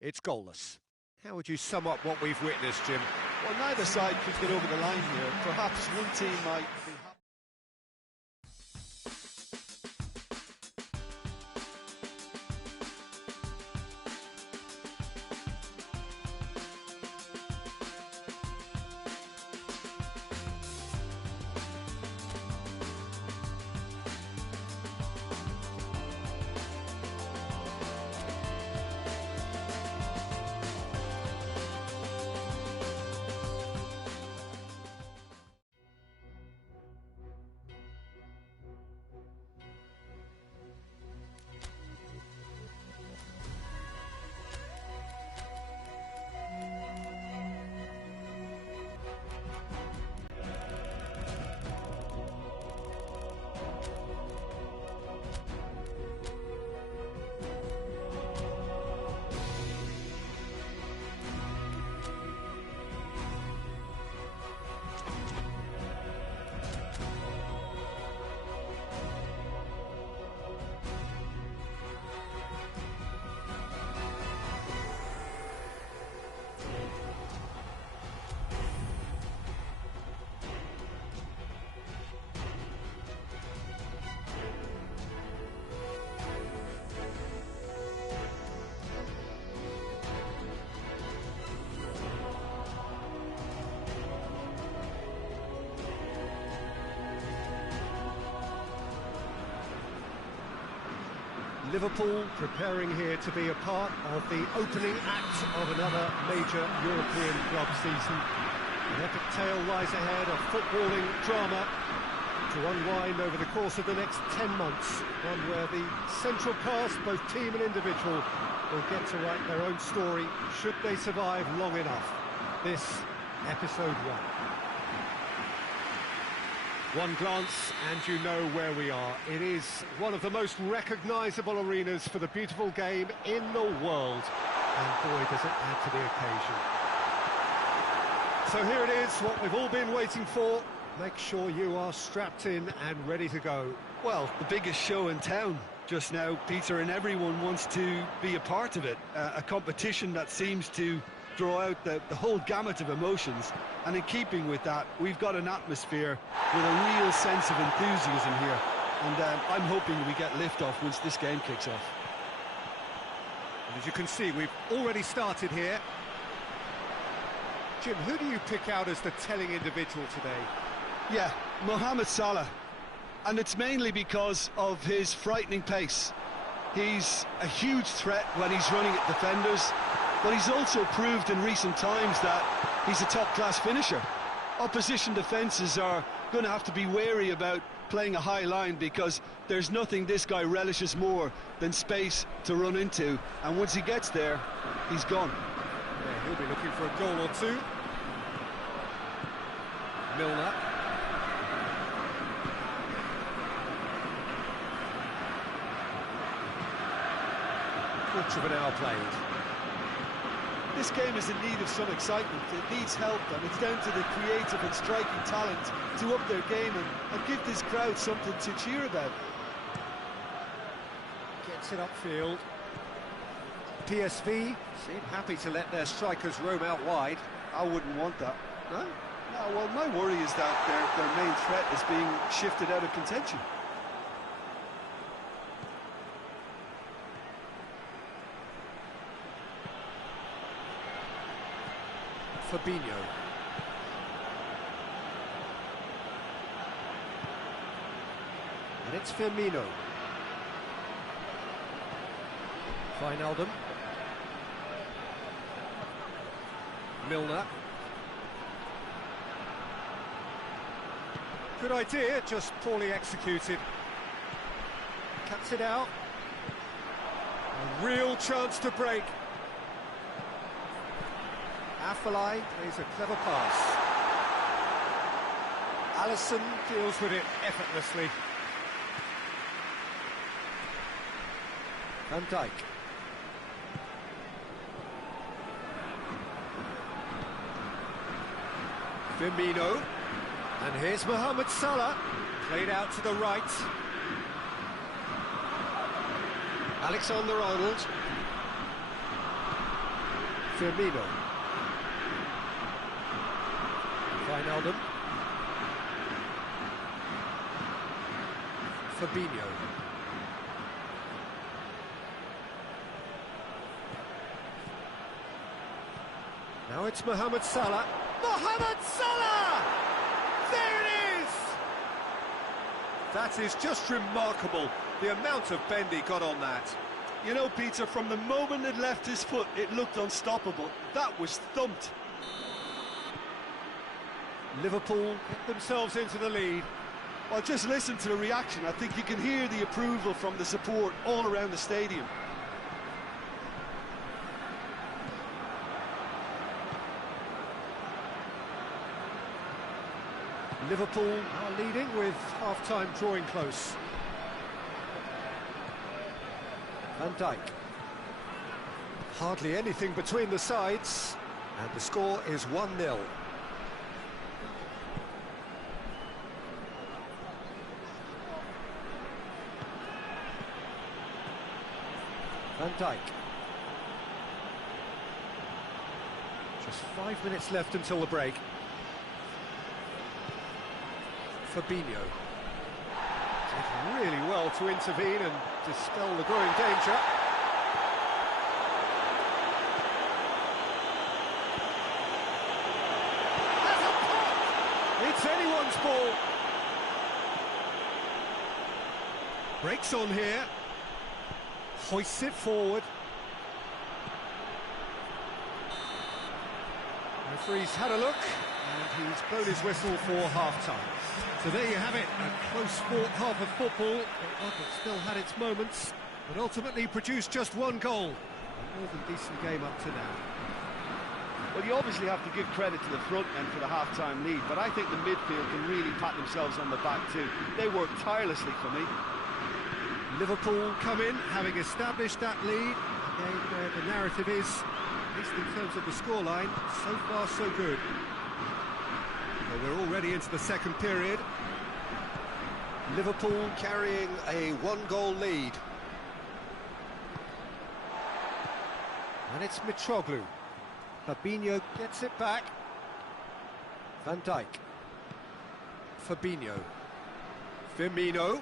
It's goalless. How would you sum up what we've witnessed, Jim? Well, neither side could get over the line here. Perhaps one team might be... Liverpool preparing here to be a part of the opening act of another major European club season. An epic tale lies ahead of footballing drama to unwind over the course of the next 10 months, one where the central cast, both team and individual, will get to write their own story should they survive long enough. This, episode 1. One glance and you know where we are. It is one of the most recognisable arenas for the beautiful game in the world. And boy, does it add to the occasion. So here it is, what we've all been waiting for. Make sure you are strapped in and ready to go. Well, the biggest show in town just now, Peter, and everyone wants to be a part of it. A competition that seems to draw out the whole gamut of emotions, and in keeping with that, we've got an atmosphere with a real sense of enthusiasm here, and I'm hoping we get lift-off once this game kicks off. And as you can see, we've already started here. Jim, who do you pick out as the telling individual today? Yeah, Mohamed Salah, and it's mainly because of his frightening pace. He's a huge threat when he's running at defenders, but he's also proved in recent times that he's a top-class finisher. Opposition defences are going to have to be wary about playing a high line, because there's nothing this guy relishes more than space to run into, and once he gets there, he's gone. Yeah, he'll be looking for a goal or two. Milner. Quarter of an hour played. This game is in need of some excitement. It needs help, and it's down to the creative and striking talent to up their game and give this crowd something to cheer about. Gets it upfield. PSV seem happy to let their strikers roam out wide. I wouldn't want that. No? No, well, my worry is that their main threat is being shifted out of contention. Fabinho. And it's Firmino. Wijnaldum. Milner. Good idea, just poorly executed. Cuts it out. A real chance to break. Afellay plays a clever pass. Alisson deals with it effortlessly. Van Dijk. Firmino. And here's Mohamed Salah, played out to the right. Alexander-Arnold. Firmino. Wijnaldum. Fabinho. Now it's Mohamed Salah. Mohamed Salah! There it is! That is just remarkable, the amount of bend he got on that. You know, Peter, from the moment it left his foot, it looked unstoppable. That was thumped. Liverpool get themselves into the lead. Well, just listen to the reaction. I think you can hear the approval from the support all around the stadium. Liverpool are leading with half-time drawing close. Van Dijk. Hardly anything between the sides, and the score is 1-0. Van Dijk. Just 5 minutes left until the break. Fabinho. Did really well to intervene and dispel the growing danger. Has a pop! It's anyone's ball. Breaks on here. Hoists it forward. Referee's had a look, and he's blown his whistle for half-time. So there you have it, a close-fought half of football. It still had its moments, but ultimately produced just one goal. A more than decent game up to now. Well, you obviously have to give credit to the front men for the half-time lead, but I think the midfield can really pat themselves on the back too. They worked tirelessly for me. Liverpool come in, having established that lead. Again, where the narrative is, at least in terms of the scoreline, so far so good. Well, we're already into the second period. Liverpool carrying a one-goal lead. And it's Mitroglou. Fabinho gets it back. Van Dijk. Fabinho. Firmino.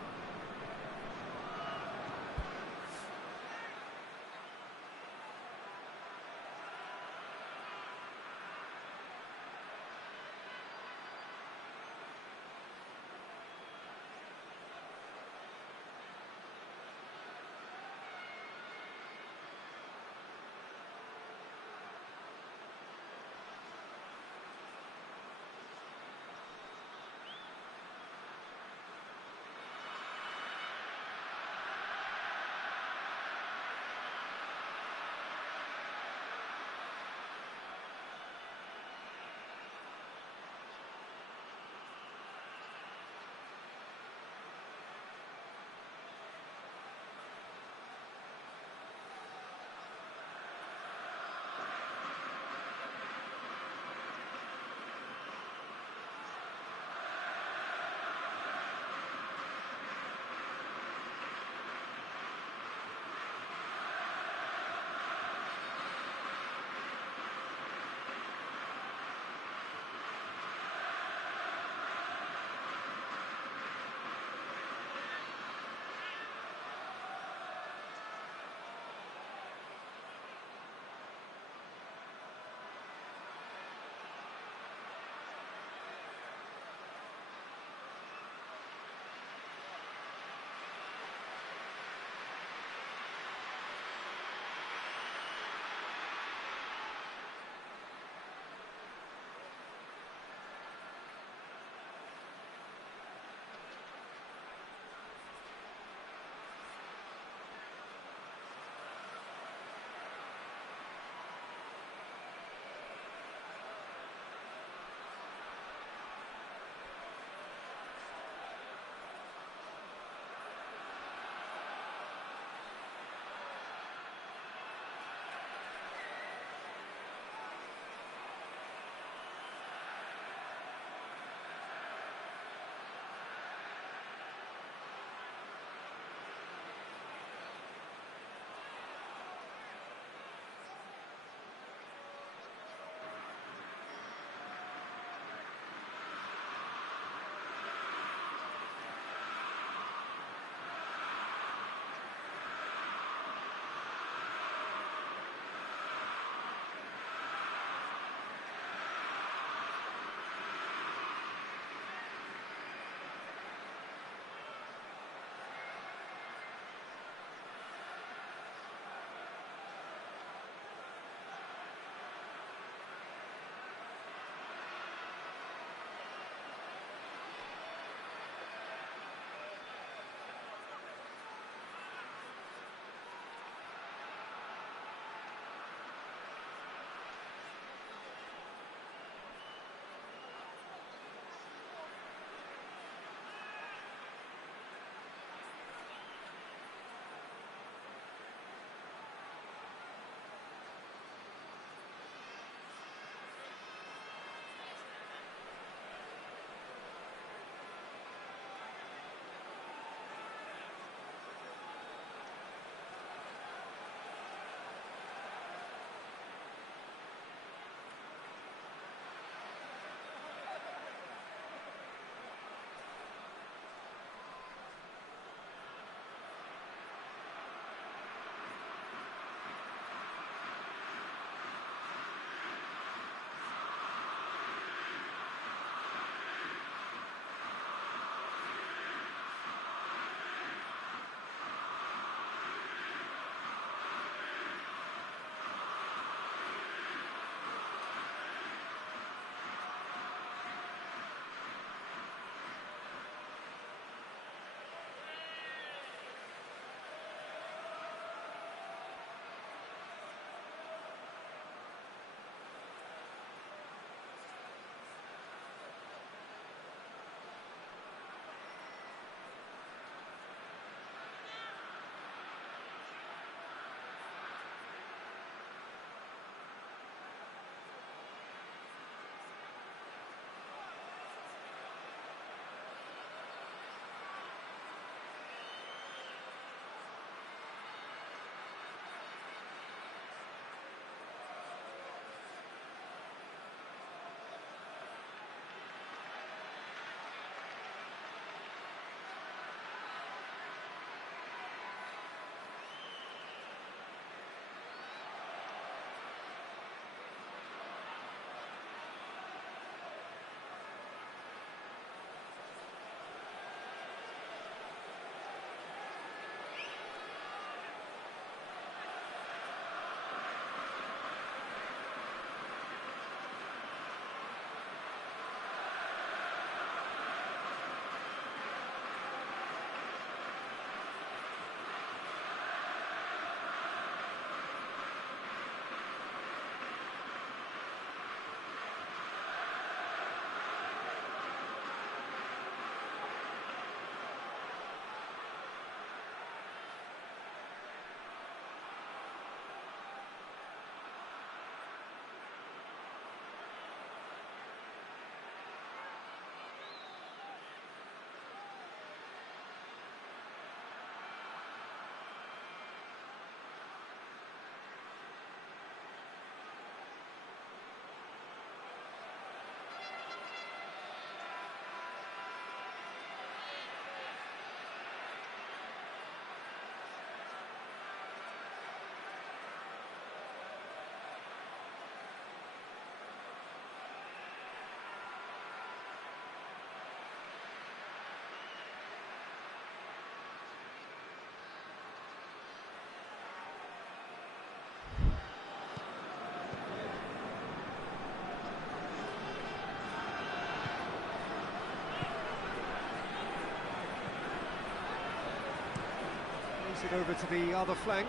Gets it over to the other flank.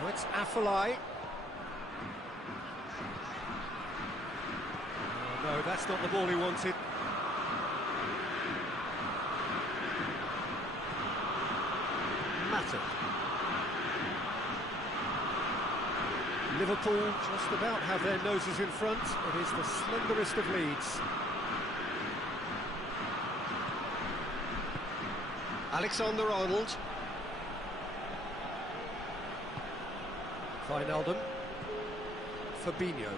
Now it's Afellay. Oh, no, that's not the ball he wanted. Matter. Liverpool just about have their noses in front. It is the slenderest of leads. Alexander-Arnold. Wijnaldum. Fabinho.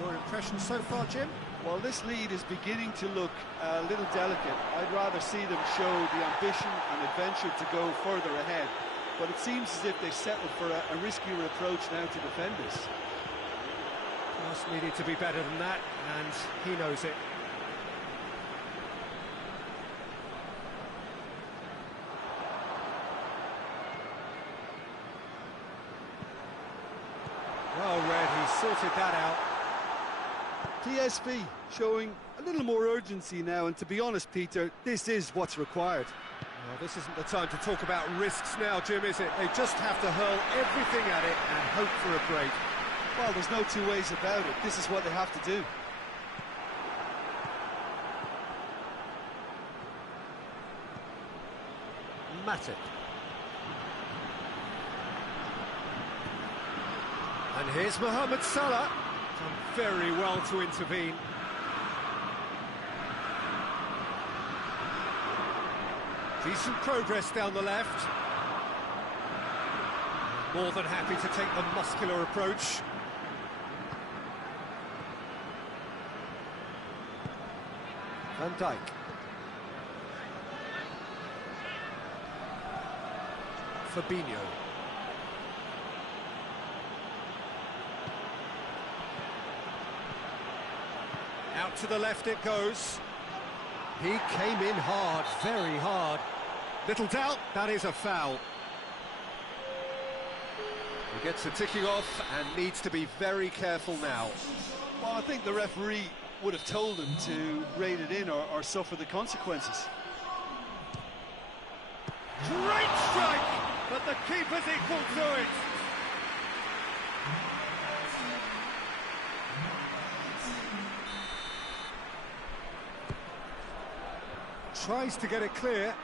Your impression so far, Jim? Well, this lead is beginning to look a little delicate. I'd rather see them show the ambition and adventure to go further ahead. But it seems as if they settled for a riskier approach now to defend this. Just needed to be better than that, and he knows it. Well read, he sorted that out. PSV showing a little more urgency now, and to be honest, Peter, this is what's required. Well, this isn't the time to talk about risks now, Jim, is it? They just have to hurl everything at it and hope for a break. Well, there's no two ways about it. This is what they have to do. Matic. And here's Mohamed Salah. Done very well to intervene. Decent progress down the left. More than happy to take the muscular approach. Van Dijk. Fabinho. Out to the left it goes. He came in hard, very hard. Little doubt, that is a foul. He gets a ticking off and needs to be very careful now. Well, I think the referee would have told him to rate it in or suffer the consequences. Great strike, but the keeper's equal to it. Tries to get it clear.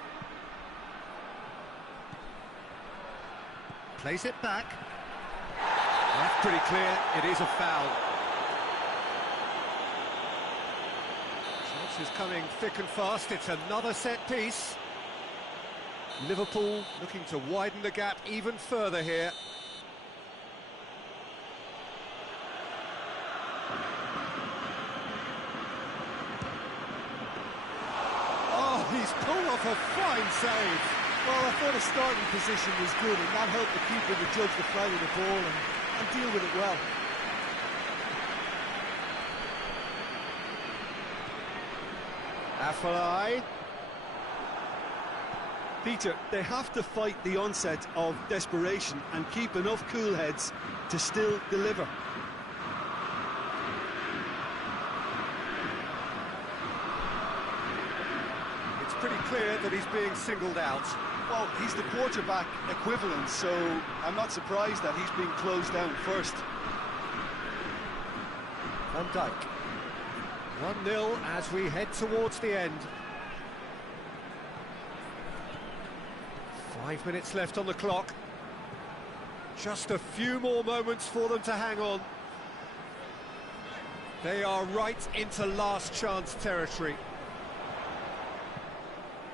Plays it back. That's pretty clear, it is a foul. Chance is coming thick and fast, it's another set piece. Liverpool looking to widen the gap even further here. Oh, he's pulled off a fine save. Well, I thought his starting position was good, and that helped the keeper to judge the flight of the ball and deal with it well. Afellay. Peter, they have to fight the onset of desperation and keep enough cool heads to still deliver. It's pretty clear that he's being singled out. Well, he's the quarterback equivalent, so I'm not surprised that he's being closed down first. Van Dijk. 1-0 as we head towards the end. 5 minutes left on the clock. Just a few more moments for them to hang on. They are right into last chance territory.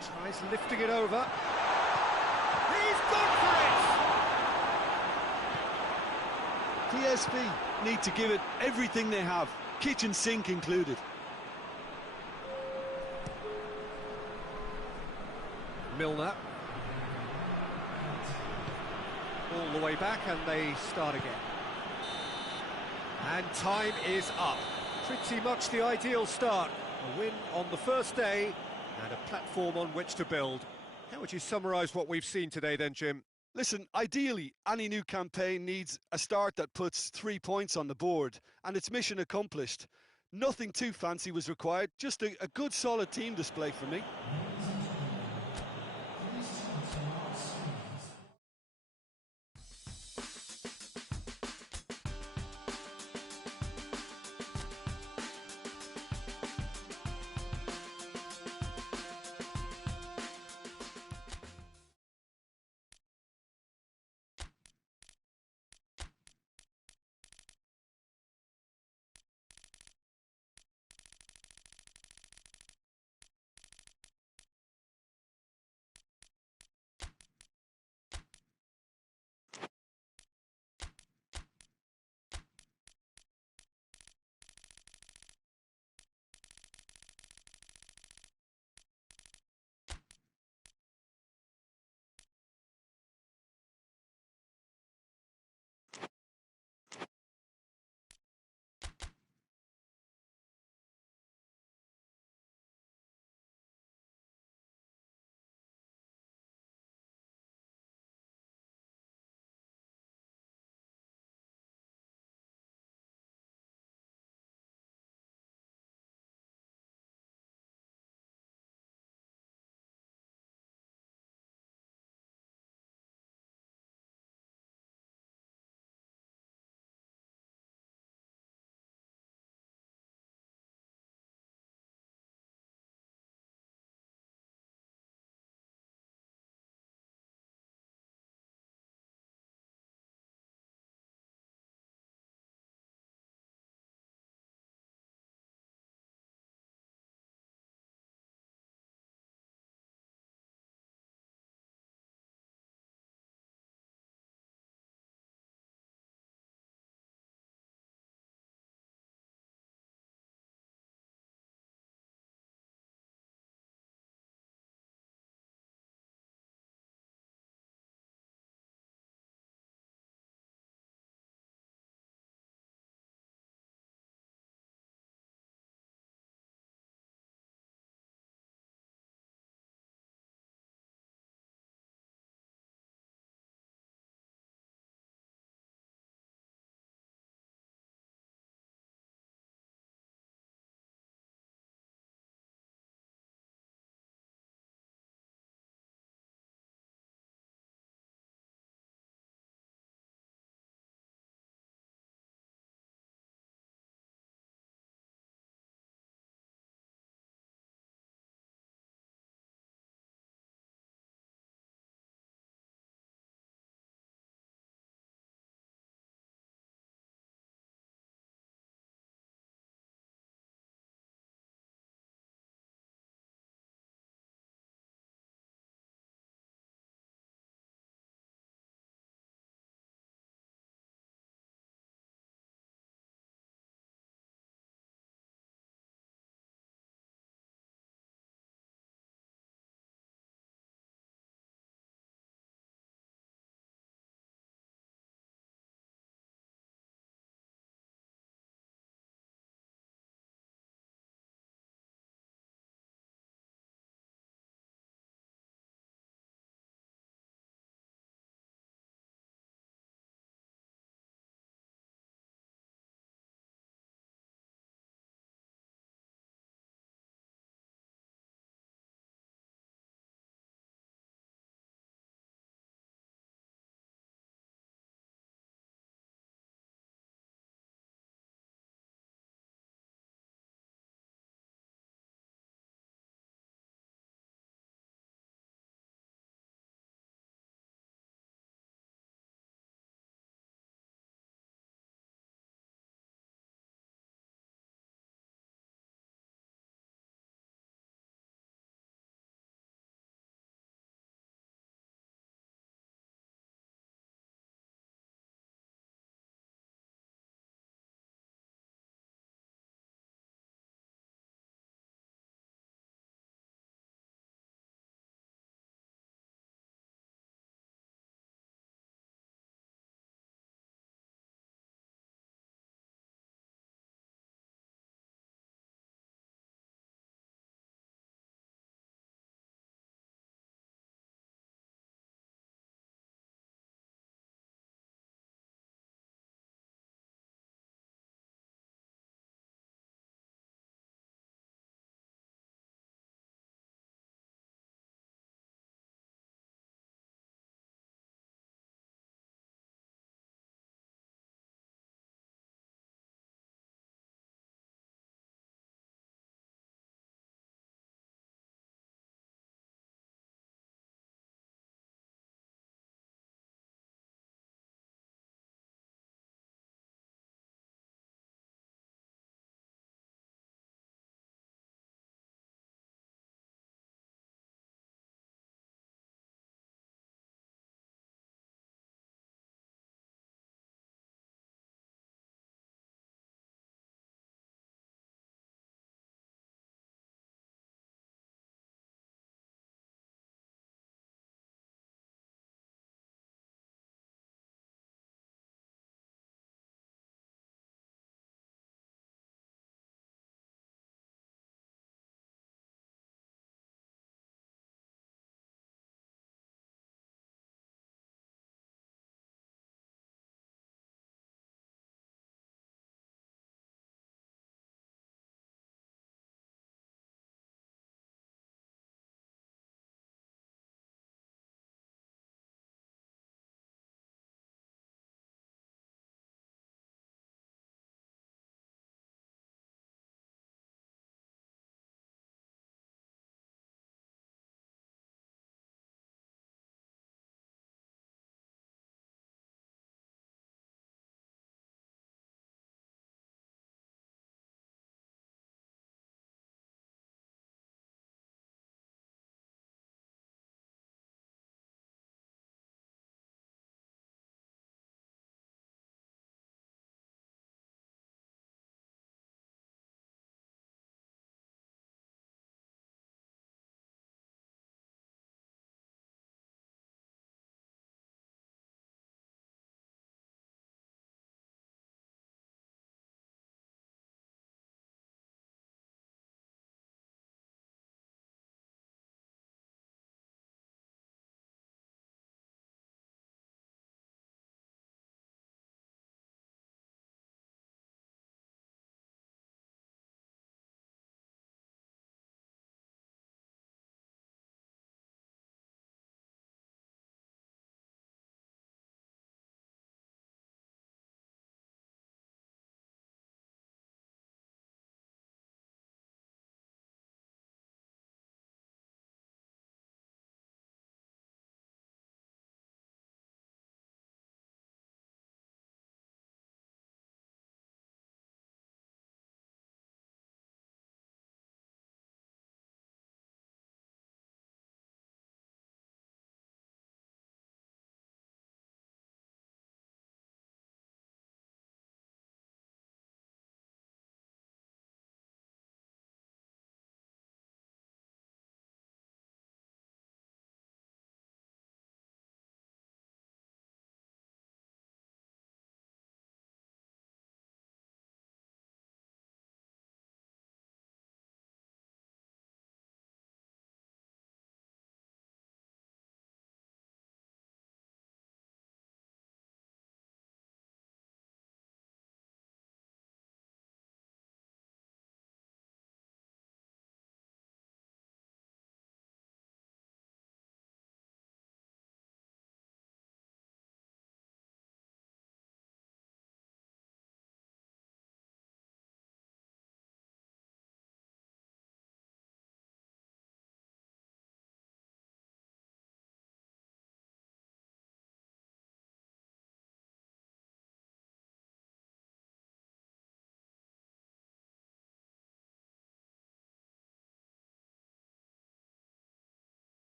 Tries lifting it over. He's gone for it! PSV need to give it everything they have, kitchen sink included. Milner. All the way back and they start again. And time is up. Pretty much the ideal start. A win on the first day and a platform on which to build. How would you summarise what we've seen today then, Jim? Listen, ideally, any new campaign needs a start that puts 3 points on the board, and it's mission accomplished. Nothing too fancy was required, just a good solid team display for me.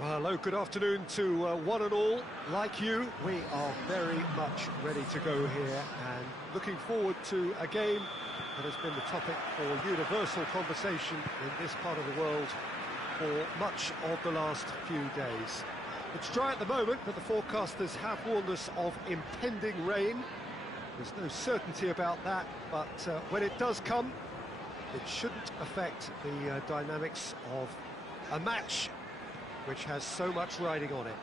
Well, hello, good afternoon to one and all. Like you, we are very much ready to go here and looking forward to a game that has been the topic for universal conversation in this part of the world for much of the last few days. It's dry at the moment, but the forecasters have warned us of impending rain. There's no certainty about that, but when it does come, it shouldn't affect the dynamics of a match which has so much riding on it.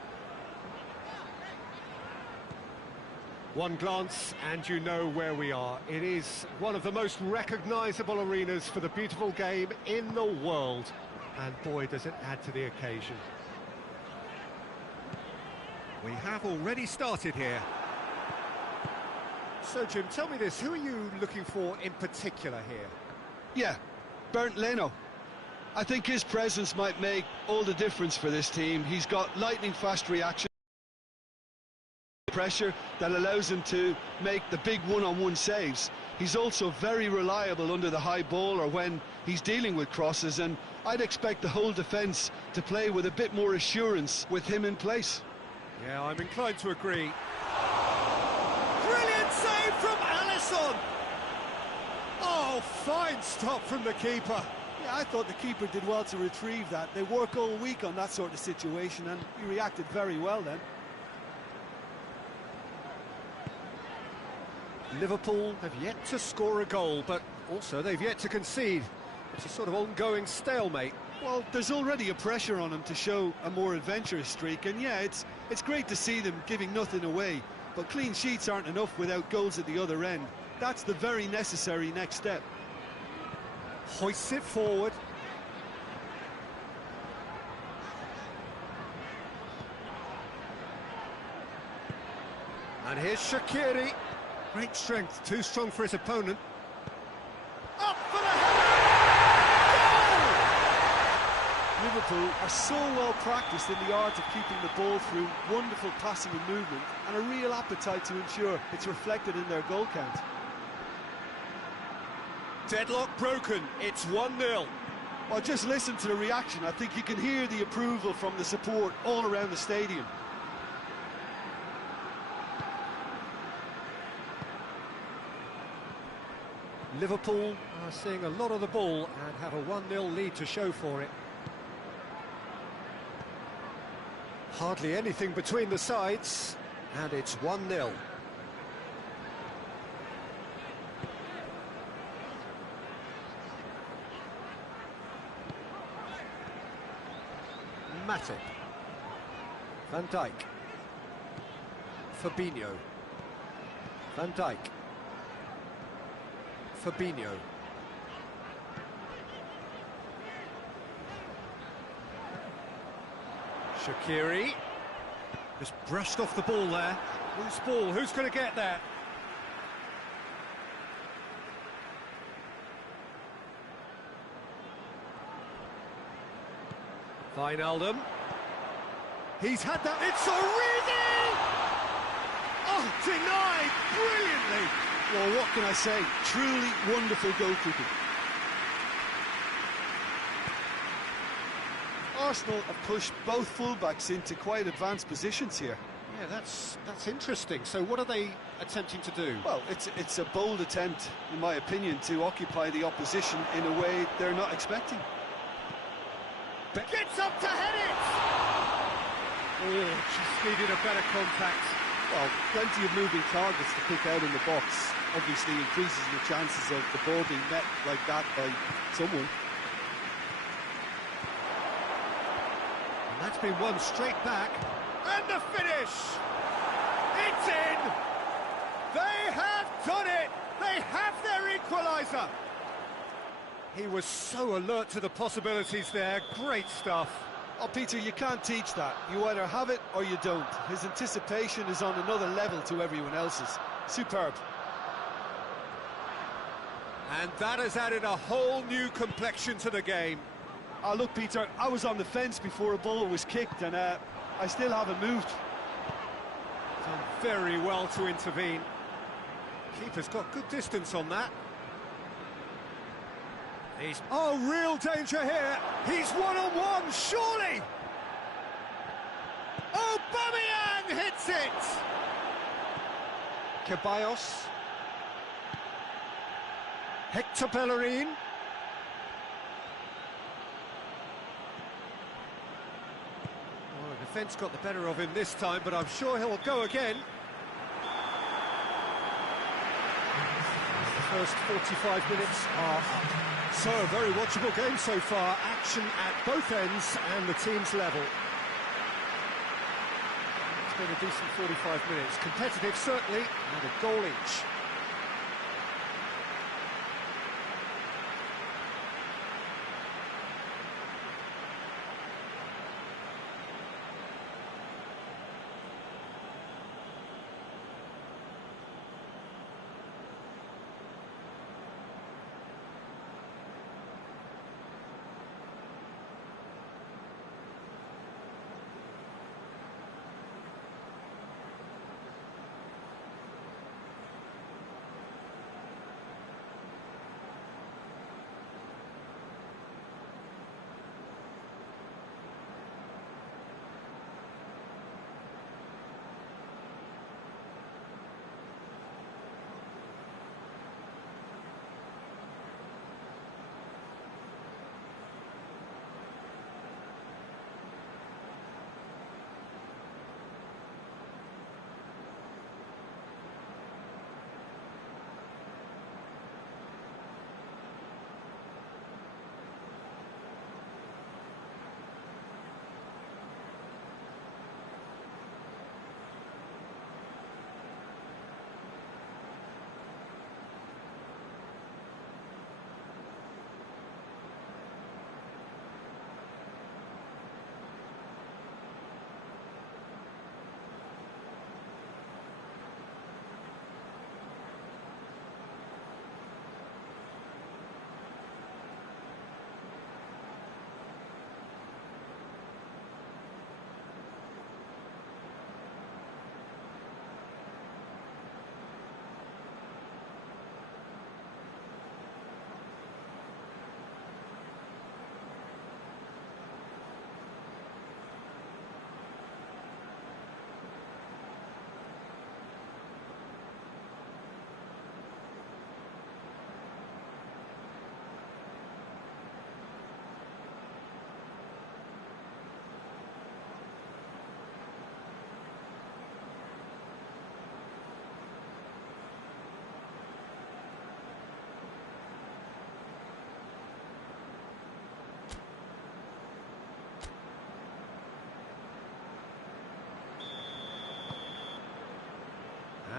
One glance and you know where we are. It is one of the most recognisable arenas for the beautiful game in the world. And boy, does it add to the occasion. We have already started here. So, Jim, tell me this, who are you looking for in particular here? Yeah, Bernd Leno. I think his presence might make all the difference for this team. He's got lightning-fast reaction, pressure that allows him to make the big one-on-one saves. He's also very reliable under the high ball or when he's dealing with crosses, and I'd expect the whole defence to play with a bit more assurance with him in place. Yeah, I'm inclined to agree. Brilliant save from Alisson! Oh, fine stop from the keeper. Yeah, I thought the keeper did well to retrieve that. They work all week on that sort of situation, and he reacted very well then. Liverpool have yet to score a goal, but also they've yet to concede. It's a sort of ongoing stalemate. Well, there's already a pressure on them to show a more adventurous streak, and yeah, it's great to see them giving nothing away, but clean sheets aren't enough without goals at the other end. That's the very necessary next step. Hoists it forward. And here's Shaqiri. Great strength, too strong for his opponent. Up for the header! Goal! Liverpool are so well practiced in the art of keeping the ball through wonderful passing and movement, and a real appetite to ensure it's reflected in their goal count. Deadlock broken, it's 1-0. Well, just listen to the reaction. I think you can hear the approval from the support all around the stadium. Liverpool are seeing a lot of the ball and have a 1-0 lead to show for it. Hardly anything between the sides, and it's 1-0. Matip, Van Dijk, Fabinho, Van Dijk, Fabinho, Shaqiri, just brushed off the ball there. Loose ball, who's going to get that? Wijnaldum. He's had that. It's Origi! Oh, denied brilliantly. Well, what can I say? Truly wonderful goalkeeping. Arsenal have pushed both fullbacks into quite advanced positions here. Yeah, that's interesting. So what are they attempting to do? Well, it's a bold attempt, in my opinion, to occupy the opposition in a way they're not expecting. Gets up to head it! Oh, just needed a better contact. Well, plenty of moving targets to pick out in the box. Obviously increases the chances of the ball being met like that by someone. And that's been won straight back. And the finish! It's in! They have done it! They have their equaliser! He was so alert to the possibilities there. Great stuff. Oh, Peter, you can't teach that. You either have it or you don't. His anticipation is on another level to everyone else's. Superb. And that has added a whole new complexion to the game. Oh, look, Peter, I was on the fence before a ball was kicked, and I still haven't moved. Done very well to intervene. Keeper's got good distance on that. He's... Oh, real danger here! He's one-on-one, surely! That's it! Ceballos. Hector Bellerin. Well, the defence got the better of him this time, but I'm sure he'll go again. The first 45 minutes are up. So, a very watchable game so far. Action at both ends and the team's level. It's been a decent 45 minutes. Competitive, certainly, and a goal each.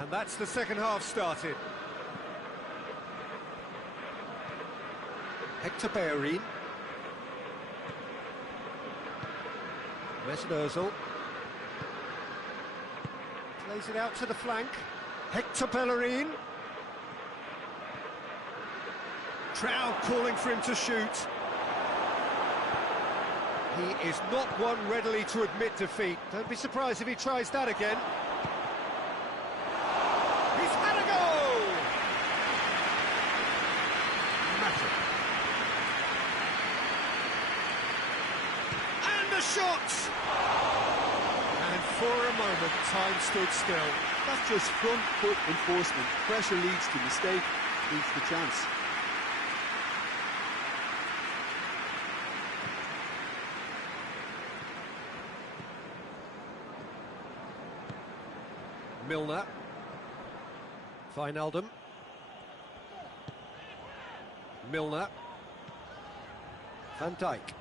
And that's the second half started. Hector Bellerin. Mesut Ozil. Plays it out to the flank. Hector Bellerin. Crowd calling for him to shoot. He is not one readily to admit defeat. Don't be surprised if he tries that again. He's had a goal! Matter. And a shot! And for a moment, time stood still. That's just front foot enforcement. Pressure leads to mistake, leads to chance. Milner. Wijnaldum. Milner. Van Dijk.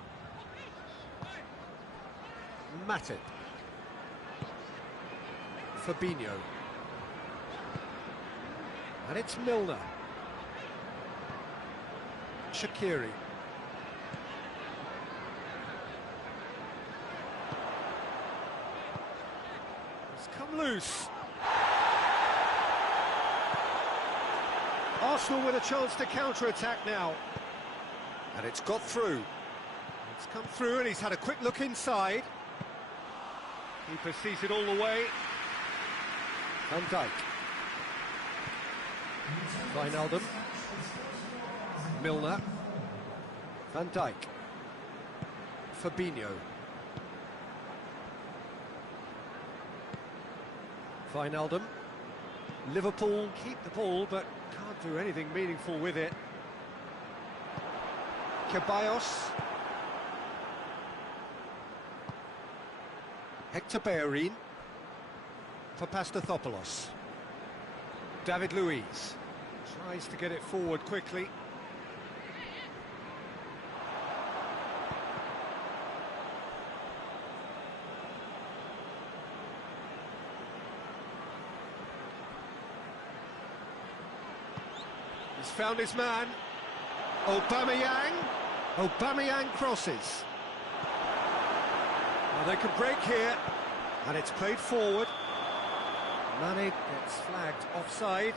Matip. Fabinho. And it's Milner. Shaqiri. It's come loose. Arsenal with a chance to counter-attack now. And it's got through. It's come through and he's had a quick look inside. Keeper sees it all the way. Van Dijk. Wijnaldum. Milner. Van Dijk. Fabinho. Wijnaldum. Liverpool keep the ball, but can't do anything meaningful with it. Ceballos. Hector Bellerin for Pastathopoulos. David Luiz tries to get it forward quickly. He's found his man. Aubameyang crosses. Well, they can break here, and it's played forward. Mane gets flagged offside.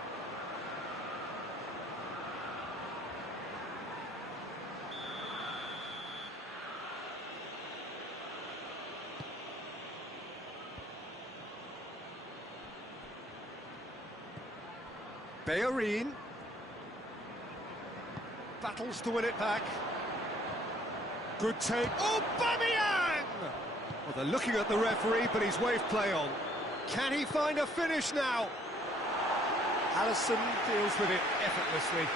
Bellerin battles to win it back. Good take. Aubameyang! Well, they're looking at the referee, but he's waved play on. Can he find a finish now? Alisson deals with it effortlessly.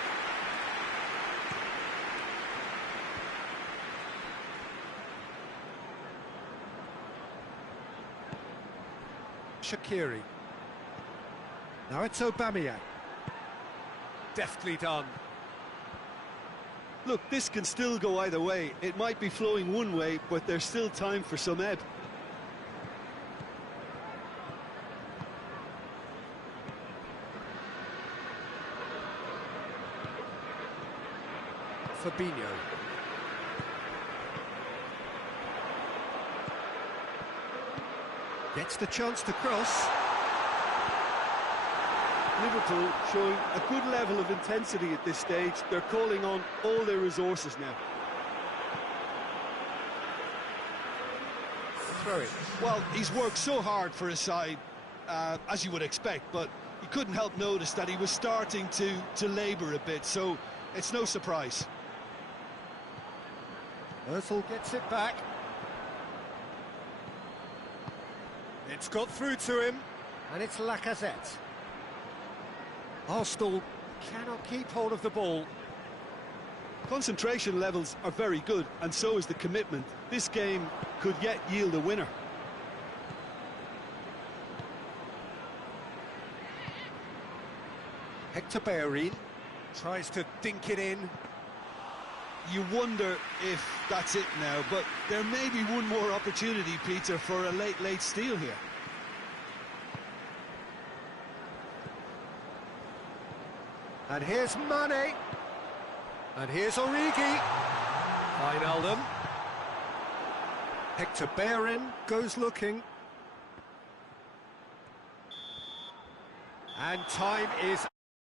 Shaqiri. Now it's Aubameyang. Deftly done. Look, this can still go either way. It might be flowing one way, but there's still time for some ebb. Fabinho. Gets the chance to cross. Liverpool showing a good level of intensity at this stage. They're calling on all their resources now. Throw it. Well, he's worked so hard for his side, as you would expect, but you couldn't help notice that he was starting to labour a bit, so it's no surprise. Özil gets it back. It's got through to him, and it's Lacazette. Arsenal cannot keep hold of the ball. Concentration levels are very good, and so is the commitment. This game could yet yield a winner. Hector Bellerin tries to dink it in. You wonder if that's it now, but there may be one more opportunity, Peter, for a late steal here. And here's Mane. And here's Origi. Wijnaldum. Hector Bellerin goes looking. And time is